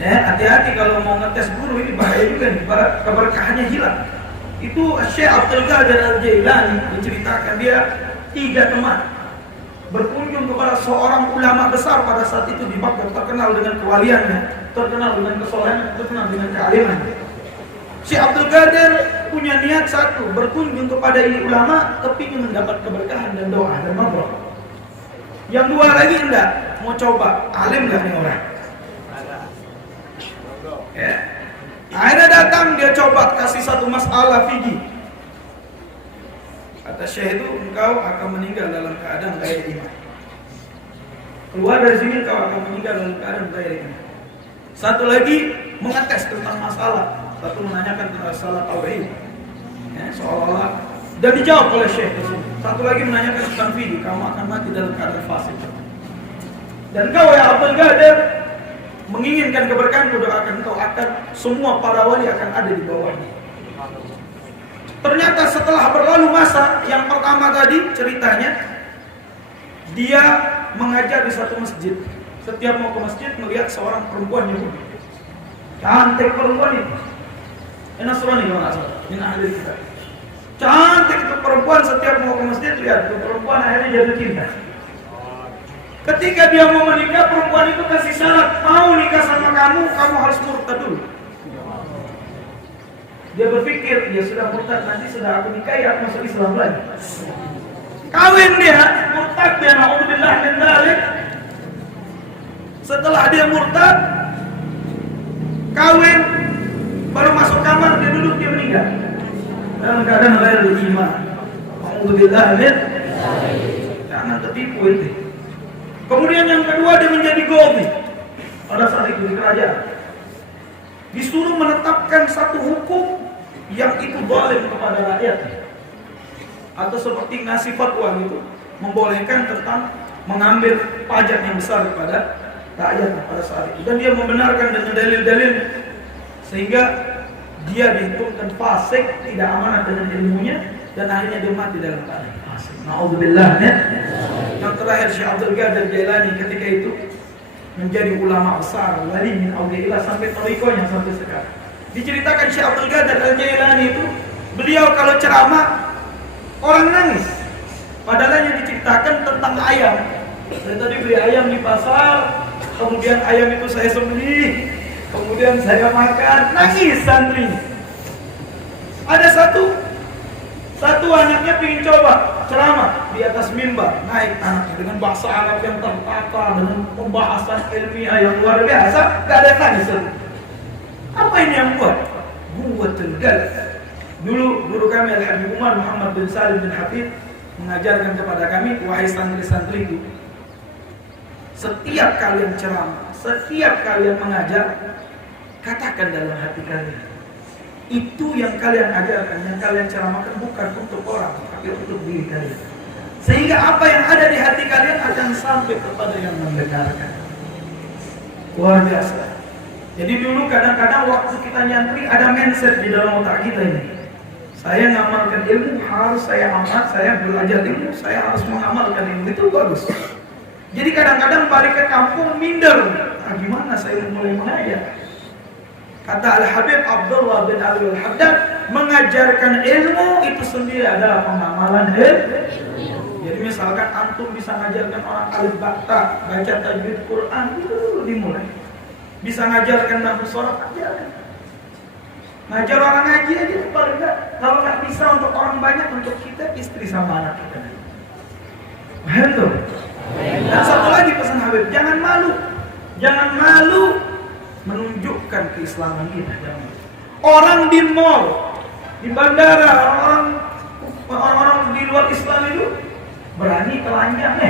Hati-hati kalau mau ngetes guru, ini bahaya juga nih, keberkahannya hilang. Itu Syekh Abdul Qadir Al-Jailani menceritakan dia 3 teman berkunjung kepada seorang ulama besar pada saat itu di Baghdad, terkenal dengan kewaliannya, terkenal dengan kesolehan, terkenal dengan kealimannya. Syekh Abdul Qadir punya niat satu, berkunjung kepada ini ulama, kepingin mendapat keberkahan dan doa dan mabrur. Yang 2 lagi enggak, mau coba alim gak nih orang. Akhirnya datang, dia coba kasih 1 masalah fikih. Kata Syekh itu, engkau akan meninggal dalam keadaan ghair iman. Keluar dari sini engkau akan meninggal dalam keadaan ghair iman. Satu lagi mengetes tentang masalah. Satu menanyakan tentang masalah tauhid. Seolah-olah dan dijawab oleh Syekh tersebut. Satu lagi menanyakan tentang video, kamu akan mati dalam keadaan fasik. Dan kau ya Abdul Qadir menginginkan keberkahan, kau doakan kau akan semua para wali akan ada di bawahnya. Ternyata setelah berlalu masa yang pertama tadi ceritanya, dia mengajar di satu masjid. Setiap mau ke masjid melihat seorang perempuan Yahudi. Cantik perempuan itu. Nasrani kalau nggak salah, ini ahli kita. Cantik itu perempuan, setiap mau ke masjid lihat itu perempuan akhirnya jatuh cinta. Ketika dia mau menikah, perempuan itu kasih syarat, mau nikah sama kamu, kamu harus murtad dulu. Dia berpikir, dia sudah murtad, nanti sudah aku nikahi, aku masuk Islam lagi. Kawin dia, murtad dia, na'udzubillah min dzalik. Setelah dia murtad, kawin, baru masuk kamar, dia duduk, dia meninggal. Dalam keadaan ghairul iman. Na'udzubillah min dzalik. Jangan tertipu itu. Kemudian yang kedua, dia menjadi ghazi. Pada saat itu di kerajaan disuruh menetapkan satu hukum yang itu zalim kepada rakyat, atau seperti ngasih fatwa gitu, membolehkan tentang mengambil pajak yang besar kepada rakyat pada saat itu. Dan dia membenarkan dengan dalil-dalil, sehingga dia dihitungkan fasik, tidak amanah dengan ilmunya, dan akhirnya dia mati dalam keadaan fasik. Na'udzubillah ya. Yang terakhir Syekh Abdul Qadir Jailani ketika itu menjadi ulama besar, wali min auliyaillah sampai tarikohnya sampai sekarang. Diceritakan Syekh Abdul Qadir Jailani itu, beliau kalau ceramah orang nangis. Padahal yang diceritakan tentang ayam. Saya tadi beli ayam di pasar, kemudian ayam itu saya sembelih, kemudian saya makan, nangis santri. Ada satu anaknya ingin coba ceramah di atas mimbar, naik anaknya dengan bahasa Arab yang tertata, dengan pembahasan ilmiah yang luar biasa, gak ada yang nangis. Apa ini yang buat? Quwwatul qalb. Dulu guru kami Al-Habib Umar Muhammad bin Salim bin Hafid mengajarkan kepada kami, wahai santri-santriku, setiap kalian ceramah, setiap kalian mengajar, katakan dalam hati kalian, itu yang kalian ajarkan, yang kalian ceramahkan bukan untuk orang, tapi untuk diri kalian. Sehingga apa yang ada di hati kalian akan sampai kepada yang mendengarkan. Luar biasa. Jadi dulu kadang-kadang waktu kita nyantri ada mindset di dalam otak kita ini. Saya ngamalkan ilmu, harus saya amat, saya belajar ilmu, saya harus mengamalkan ilmu. Itu bagus. Jadi kadang-kadang balik ke kampung minder. Gimana saya mulai mengajar? Kata Al-Habib Abdullah bin Ali Al-Haddad, mengajarkan ilmu itu sendiri adalah pengamalan ilmu. Jadi misalkan antum bisa mengajarkan orang alif bata, baca tajwid Quran, itu dulu dimulai. Bisa ngajarkan nahwu shorof, ajarkan. Ngajar orang ngaji aja itu paling enggak. Kalau nggak bisa untuk orang banyak, untuk kita, istri sama anak kita. Betul. Dan satu lagi pesan Habib, jangan malu. Jangan malu menunjukkan keislaman kita. Orang di mall, di bandara, orang di luar Islam itu berani telanjang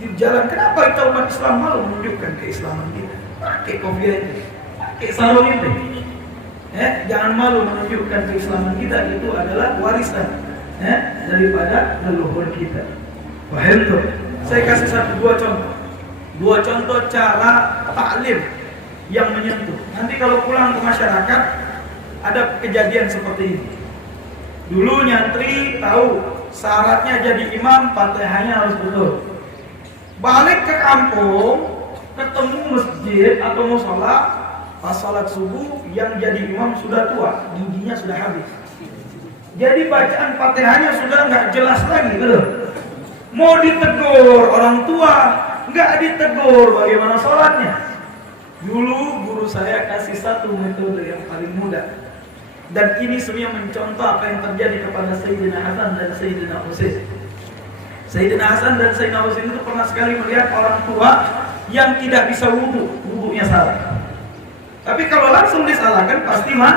di jalan. Kenapa kita umat Islam malu menunjukkan keislaman kita? Pakai kopiah itu, pakai sarung itu. Jangan malu menunjukkan keislaman kita, itu adalah warisan daripada leluhur kita. Paham tuh? Saya kasih dua contoh cara taklim yang menyentuh. Nanti kalau pulang ke masyarakat ada kejadian seperti ini. Dulu nyantri tahu syaratnya jadi imam, Fatihahnya harus betul. Balik ke kampung, ketemu masjid atau mushola, pas salat subuh yang jadi imam sudah tua, giginya sudah habis. Jadi bacaan Fatihahnya sudah nggak jelas lagi, betul. Mau ditegur orang tua, nggak ditegur, bagaimana sholatnya? Dulu guru saya kasih satu metode yang paling mudah, dan ini sebenarnya mencontoh apa yang terjadi kepada Sayyidina Hasan dan Sayyidina Husain. Sayyidina Hasan dan Sayyidina Husain itu pernah sekali melihat orang tua yang tidak bisa wudunya salah. Tapi kalau langsung disalahkan pasti mah.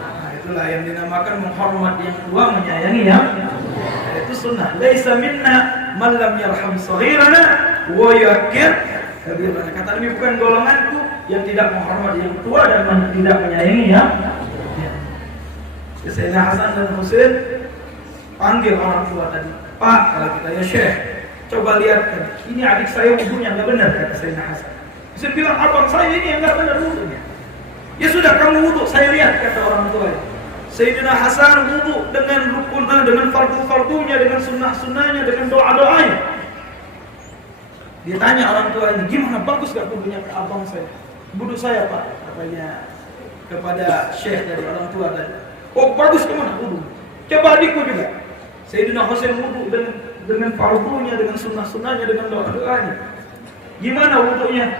Nah, itulah yang dinamakan menghormati yang tua, menyayangi yang. Itu sunnah. Laisa minna man lam yarham saghirana wa yakir kabirana. Kata Nabi, bukan golonganku yang tidak menghormati yang tua dan tidak menyayangi yang. Sayyidina Hasan dan Husain Panggil orang tua tadi, Pak, kalau kita ya Syekh, coba lihatkan, ini adik saya wudunya nggak benar, kata Sayyidina Hasan. Saya bilang, abang saya ini yang nggak benar wudunya. Ya sudah, kamu wudu, saya lihat, kata orang tua. Sayyidina Hasan wudu dengan rukunnya, dengan fardu-fardunya, dengan sunnah-sunnahnya, dengan doa-doanya. Dia tanya orang tua ini, gimana, bagus gak wudunya ke abang saya? Wudu saya, Pak, katanya kepada Syekh dari orang tua tadi. Oh, bagus, kemana wudu? Coba adikku juga. Sayyidina Hasan wudu dengan fardunya, dengan sunnah-sunnahnya, dengan doa-doanya. Gimana wudunya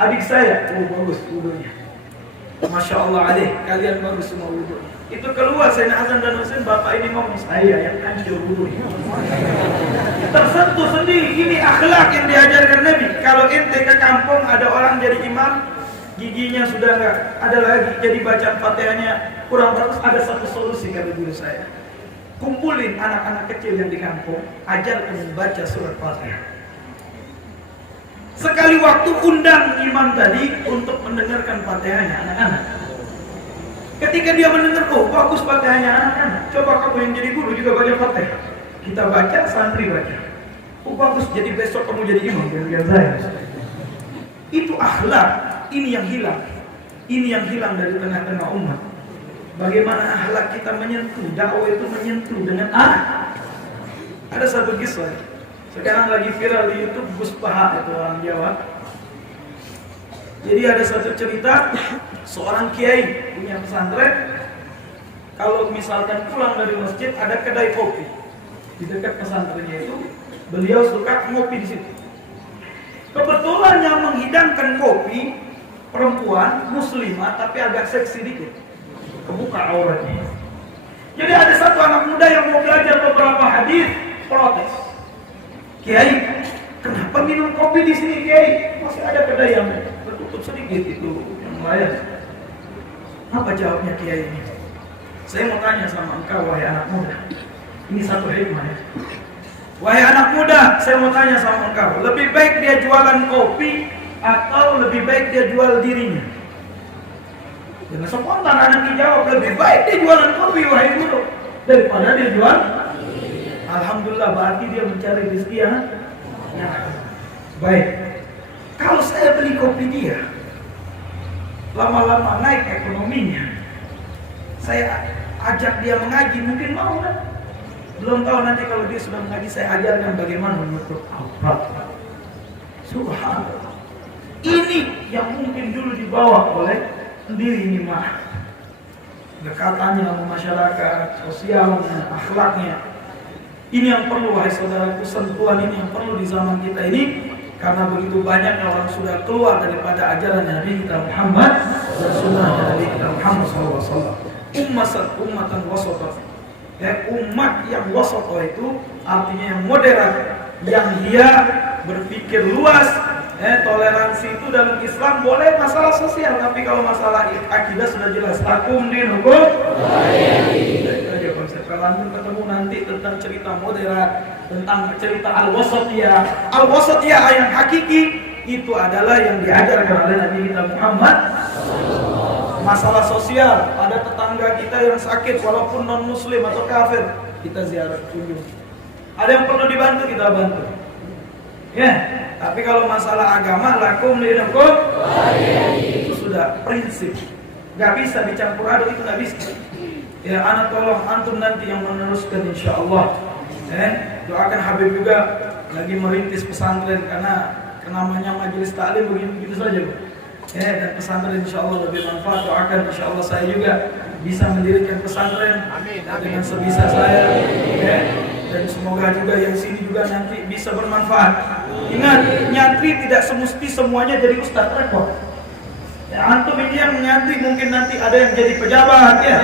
adik saya? Oh, bagus wudunya. Masya Allah alaih, kalian bagus semua wudunya. Itu keluar Sayyidina Hasan dan Husain, bapak ini ngomong, saya yang hancur wudunya. Tersentuh sendiri, ini akhlak yang diajarkan Nabi. Kalau ente ke kampung ada orang jadi imam, giginya sudah enggak ada lagi, jadi bacaan Fatihahnya kurang bagus, ada satu solusi kata guru saya. Kumpulin anak-anak kecil yang di kampung, ajarkan membaca surat Fatihah. Sekali waktu undang imam tadi untuk mendengarkan Fatihahnya anak-anak. Ketika dia mendengar, oh bagus Fatihahnya anak-anak, coba kamu yang jadi guru juga baca Fatihah. Kita baca, santri baca. Oh bagus, jadi besok kamu jadi imam gantian saya. Itu akhlak, ini yang hilang. Ini yang hilang dari tengah-tengah umat. Bagaimana akhlak kita menyentuh, dakwah itu menyentuh dengan anak. Ada satu kisah, sekarang lagi viral di YouTube, Gus Paha itu orang Jawa. Jadi ada satu cerita, seorang kiai punya pesantren. Kalau misalkan pulang dari masjid ada kedai kopi di dekat pesantrennya itu, beliau suka ngopi di situ. Kebetulan yang menghidangkan kopi perempuan muslimah tapi agak seksi dikit, kebuka auratnya. Jadi ada satu anak muda yang mau belajar beberapa hadis, protes. Kiai, kenapa minum kopi di sini Kiai? Masih ada kedai yang tertutup sedikit itu yang lain. Apa jawabnya Kiai ini? Saya mau tanya sama engkau wahai anak muda. Ini satu hikmah ya. Wahai anak muda, saya mau tanya sama engkau, lebih baik dia jualan kopi atau lebih baik dia jual dirinya? Dengan spontan anak dijawab, lebih baik dia jualan kopi wahai guru daripada dia jual. Alhamdulillah, berarti dia mencari rezeki ya. Baik. Kalau saya beli kopi dia, lama-lama naik ekonominya, saya ajak dia mengaji, mungkin mau kan? Belum tahu nanti kalau dia sudah mengaji, saya ajarkan bagaimana menutup aurat. Subhanallah. Ini yang mungkin dulu dibawa oleh diri ini mah. Dekatannya sama masyarakat, sosialnya, akhlaknya. Ini yang perlu wahai saudaraku, sentuhan ini yang perlu di zaman kita ini. Karena begitu banyak orang sudah keluar daripada ajaran Nabi kita Muhammad dan sunnah Nabi kita Muhammad SAW. Ummatan wasatah. Ya, umat yang wasatah itu artinya yang moderat, yang dia berpikir luas. Toleransi itu dalam Islam boleh masalah sosial, tapi kalau masalah akidah sudah jelas. Lakum dinukum waliyadin. Aja konsep. Kalau ketemu nanti tentang cerita moderat, tentang cerita al-wasatiyah. Al-wasatiyah yang hakiki itu adalah yang diajarkan oleh Nabi kita Muhammad. Masalah sosial, ada tetangga kita yang sakit walaupun non muslim atau kafir, kita ziarah kunjung. Ada yang perlu dibantu, kita bantu. Ya, tapi kalau masalah agama, lakum dinukum waliyadin, itu sudah prinsip. Gak bisa dicampur aduk, itu gak bisa. Ya, anak tolong antum nanti yang meneruskan insyaallah. Doakan Habib juga lagi merintis pesantren karena namanya majelis taklim begitu saja, Bu. Dan pesantren insyaallah lebih manfaat. Doakan insyaallah saya juga bisa mendirikan pesantren dengan sebisa saya. Dan semoga juga yang sini juga nanti bisa bermanfaat. Ingat, nyantri tidak semesti semuanya jadi ustaz, repot. Ya, antum ini yang nyantri mungkin nanti ada yang jadi pejabat ya.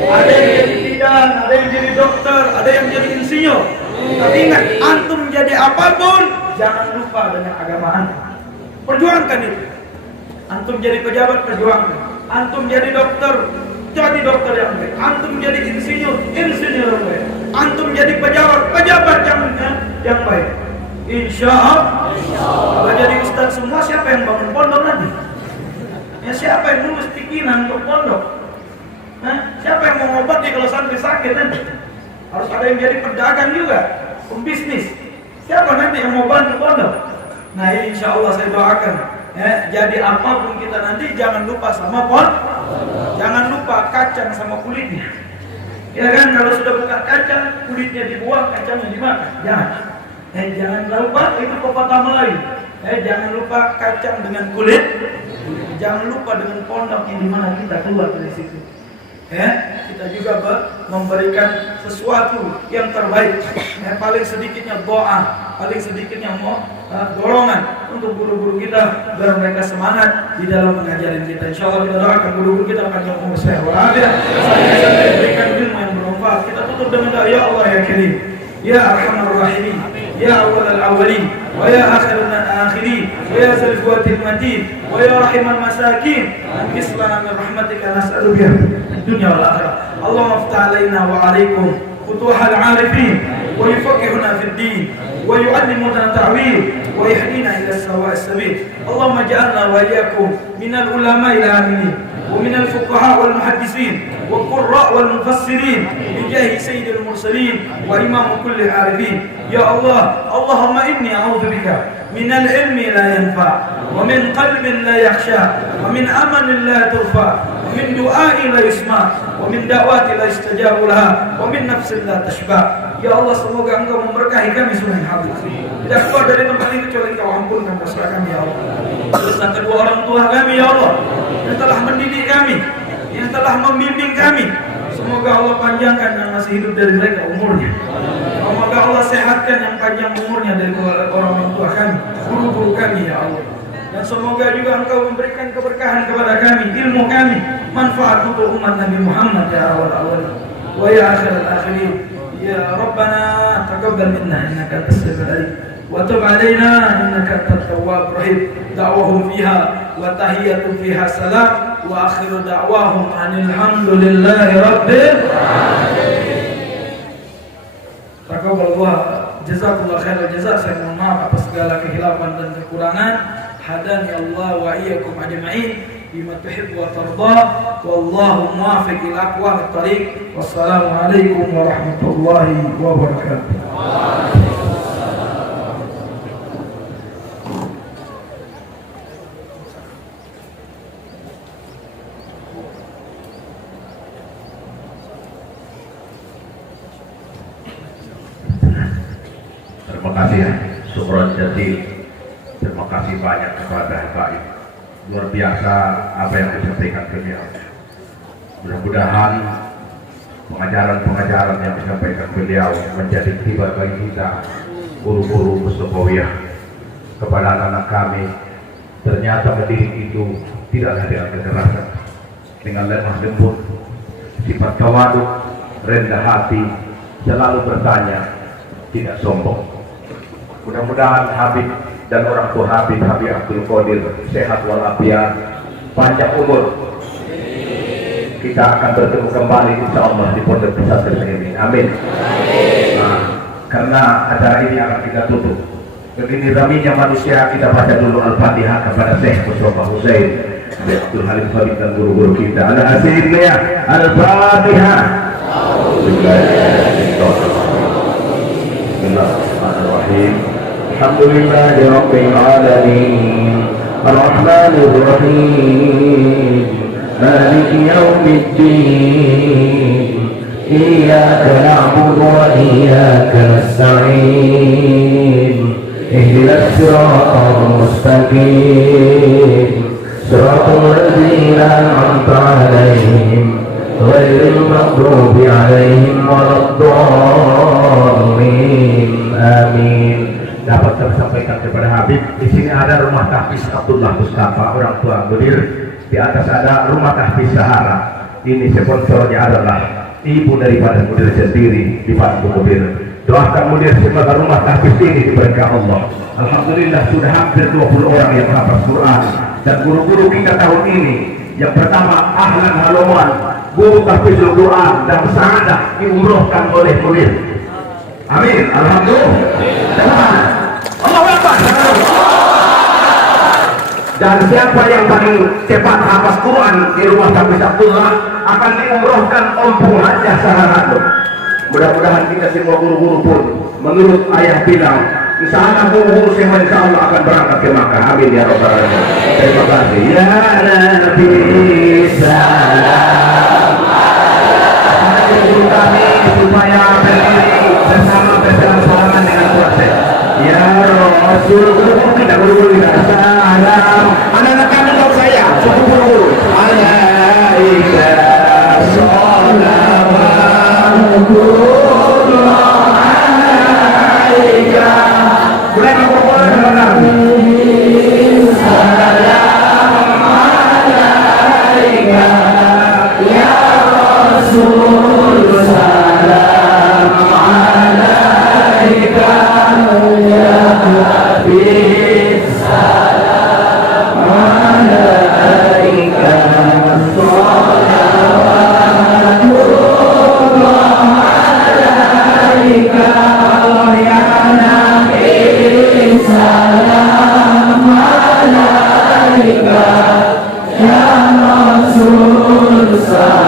Ada yang jadi bidan, ada yang jadi dokter, ada yang jadi insinyur. Tapi ingat, antum jadi apapun, jangan lupa dengan agama antum. Perjuangkan itu. Antum jadi pejabat, perjuangkan. Antum jadi dokter yang baik. Antum jadi insinyur yang baik. Antum jadi pejabat yang baik. Insya Allah. Kalau jadi ustaz semua, siapa yang bangun pondok nanti? Ya, siapa yang nulis pikiran untuk pondok? Siapa yang mau ngobati kalau santri sakit nanti? Harus ada yang jadi pedagang juga, pembisnis. Siapa nanti yang mau bantu pondok? Nah ini insya Allah saya doakan. Jadi apapun kita nanti jangan lupa sama jangan lupa kacang sama kulitnya. Ya kan, kalau sudah buka kacang, kulitnya dibuang, kacangnya dimakan. Jangan lupa itu pepatah Melayu. Jangan lupa kacang dengan kulit. Jangan lupa dengan pondok yang dimana kita keluar dari situ. Kita juga memberikan sesuatu yang terbaik. Paling sedikitnya doa, paling sedikitnya dorongan untuk guru-guru kita agar mereka semangat di dalam mengajarin kita. Insya Allah kita doakan guru-guru kita panjang umur sehat walafiat, sampai memberikan ilmu yang bermanfaat. Kita tutup dengan doa, ya Allah ya Karim, ya Arhamar Rahimin, ya Awwal al-Awwalin, wa ya Akhir al-Akhirin, wa ya Zal Quwwatil Matin, wa ya Rahimul Masakin, Islana min rahmatika nas'aluka dunya wal akhirah. Allahumma iftah alaina wa alaikum futuhal arifin wa yufaqqihuna fid din wa yu'allimuna ta'wil wa yahdina ila sawa'is sabil. Allahumma ij'alna wa iyyakum minal ulama'il aminin wa minal fuqaha wal muhaddisin wa qurra wal mufassirin bi jahi sayyidil mursalin wa imam kulli arifin. Ya Allah, Allahumma inni a'udzubika minal ilmi la yanfa wa min qalbin la yakhsha wa min amalin la turfa min du'ai la yusma wa min da'wati la istajabu laha wa min nafsin la tashba. Ya Allah, semoga Engkau memberkahi kami semua yang hadir. Tidak keluar dari tempat ini kecuali Engkau ampunkan dosa kami ya Allah. Dosa kedua orang tua kami ya Allah, yang telah mendidik kami, yang telah membimbing kami. Semoga Allah panjangkan yang masih hidup dari mereka umurnya. Semoga Allah sehatkan yang panjang umurnya dari orang tua kami, guru-guru kami ya Allah. Dan semoga juga Engkau memberikan keberkahan kepada kami, ilmu kami, manfaat untuk umat Nabi Muhammad ya awal wa ya akhir al-akhirin. Ya Rabbana taqabbal minna innaka antas samiul alim wa tub alaina innaka antat tawwabur rahim. Da'wahum fiha wa tahiyyatun fiha salam wa akhiru da'wahum anil hamdulillahi rabbil alamin. Taqabbalallah, jazakallahu khairal jazaa. Saya mohon maaf atas segala kehilafan dan kekurangan. Hadani Allah wa iyyakum ajma'in bima tuhibbu wa tarda, wallahu muwaffiq ila aqwamit thariq. Wassalamu alaikum warahmatullahi wabarakatuh. Terima kasih ya, syukron jazil. Terima kasih banyak kepada Baik. Luar biasa apa yang disampaikan beliau. Mudah-mudahan pengajaran-pengajaran yang disampaikan beliau menjadi hibah bagi kita, guru-guru Mustafawiyah, kepada anak-anak kami. Ternyata mendidik itu tidaklah dengan kekerasan, dengan lemah lembut, sifat tawaduk, rendah hati, selalu bertanya, tidak sombong. Mudah-mudahan Habib dan orang tua Habib Abdul Qadir sehat walafiat, panjang umur. Kita akan bertemu kembali insya Allah di pondok pesantren ini. Amin. Nah, karena acara ini akan kita tutup. Begini raminya manusia, kita baca dulu Al-Fatihah kepada Syekh Mustafa Husain, Abdul Halim Habib dan guru-guru kita. Al-Hasilnya Al-Fatihah. Bismillahirrahmanirrahim. Alhamdulillahi Rabbil Alamin, Ar-Rahmanir Rahim, Maliki Yawmiddin, Iyyaka na'budu wa iyyaka nasta'in, Ihdinas siratal mustaqim, Siratal ladzina an'amta 'alaihim, ghairil maghdubi 'alaihim waladdallin. Amin. Dapat tersampaikan kepada Habib. Di sini ada rumah tahfiz Abdullah Mustafa, orang tua mudir. Di atas ada rumah tahfiz Sahara. Ini sponsornya adalah ibu daripada mudir sendiri, dibantu mudir. Doakan mudir semoga rumah tahfiz ini diberkahi Allah. Alhamdulillah sudah hampir 20 orang yang hafal Quran. Dan guru-guru kita tahun ini, yang pertama Ahlan Haloman, guru tahfizul Quran dan Sa'adah diumrohkan oleh mudir. Amin. Alhamdulillah. Allahu Akbar. Dan siapa yang paling cepat hafal Quran di rumah tahfiz Abdullah akan diumrohkan Om Hajah Saharatu. Mudah-mudahan kita semua guru-guru pun menurut ayah bilang, insya Allah guru-guru semua insya Allah akan berangkat ke Makkah. Amin ya Rabbal Alamin. Terima kasih. Ya Nabi salam guru kami supaya berdiri bersama bersama-sama dengan puasa. Ya Rasul, guru-guru kita salam. Anak-anak kami tahu saya, suku guru-guru. Alaika sholawatullah alaika. Boleh ngomong dengan salam alaika ya Rasul, salam alaika ya Habib, salam alaika, sholawatullah alaika ya Nabi, salam alaika ya Rasul, salam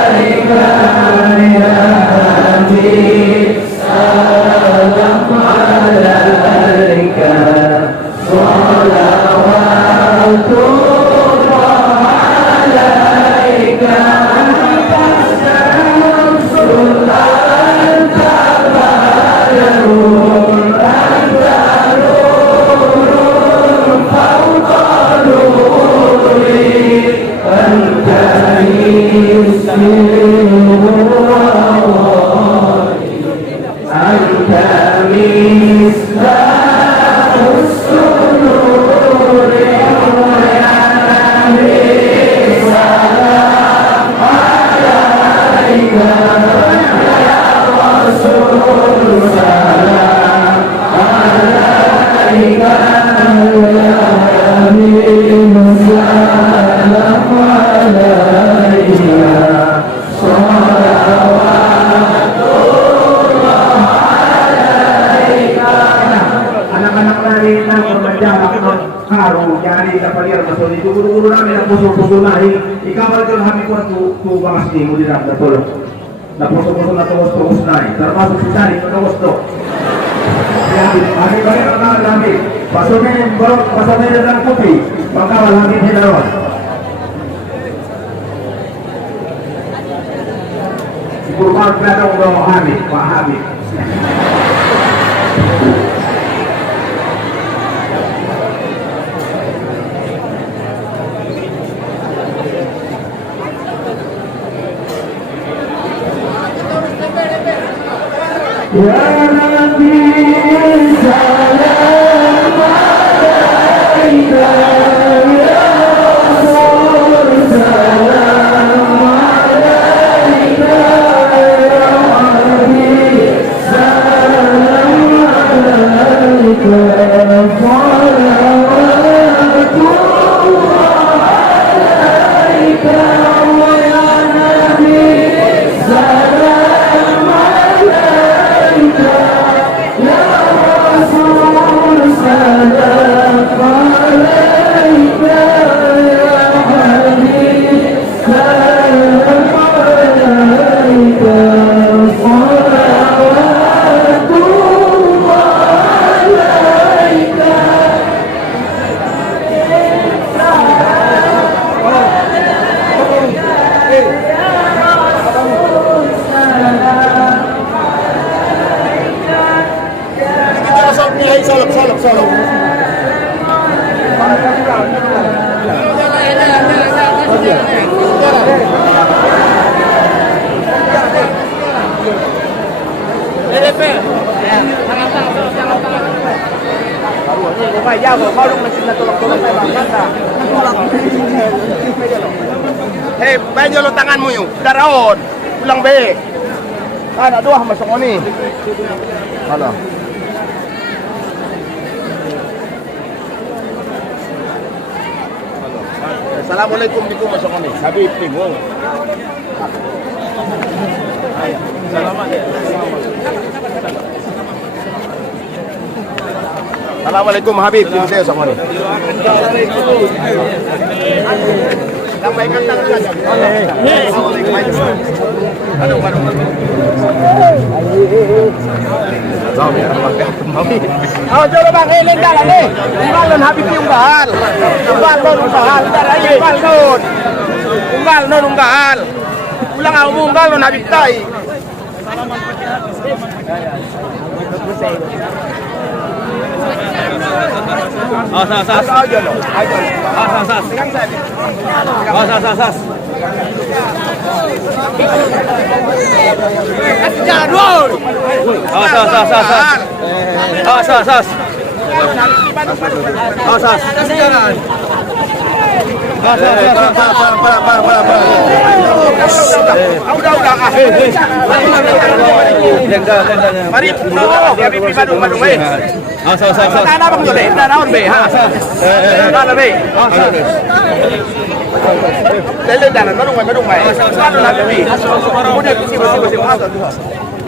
alaika ya Habib, salam alaika, sholawatullah alaika. Guru-guru namin ang puso-puso nahin ikawal ko namin ko tu bangas ni mo din ang natulog na puso-puso na tuwas-tuwas nahin termasuk si Sani tuwas-tuwas hari-hari ang namin pasukin ng kopi pagkawal namin hinawan siguro magkatong mga Habib ya Nabi salam alaika ya Rasul, salam alaika ya Habib, salam alaika, sholawatullah alaika ya Nabi, salam alaika ya Rasul, salam alaika ya Habib, salam alaika, sholawatullah alaika. Hei, bayo lo tanganmu yuk, daraon, pulang be. Anak dua masuk ni. Halo. Assalamualaikum niku masuk ni. Habib bingung. Assalamualaikum Habib, tim saya sama ni. Lambaikan tangan saja. Aduh. Oh, coba bang, ini jalan nih. Unggal non Habib unggal. Unggal non unggal. Unggal non. Unggal non unggal. Ulang aku unggal non Habib tai. Asas. Aja loh. Asas. Pegang saya. Asas. Jalan dulu. Asas. Jalan. Udah. Mari, Habib Badung. Asas. Tanah bang Jode, tanah be, ha. Tanah be. Lele jalan, badung baik. Tanah Habib. Udah bersih.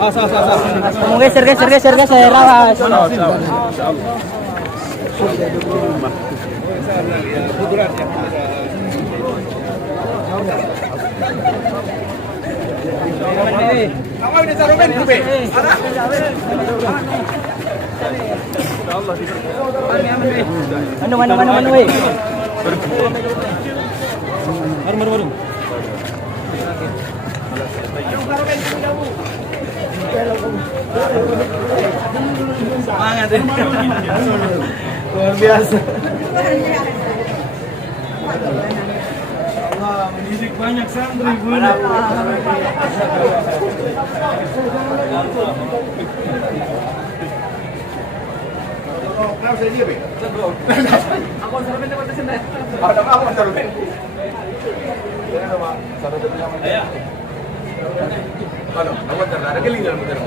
Asas. Mau geser, awas. Awak udah taruh ben, be. Mana, weh. Baru. Semangat deh. Luar biasa. Allah, mendidik banyak santri, Bun. Kenapa saya dia, be? Aku taruh ben tempat sini. Ada apa taruh ben? Ya. Halo, awak taruh ada keling dalam motor.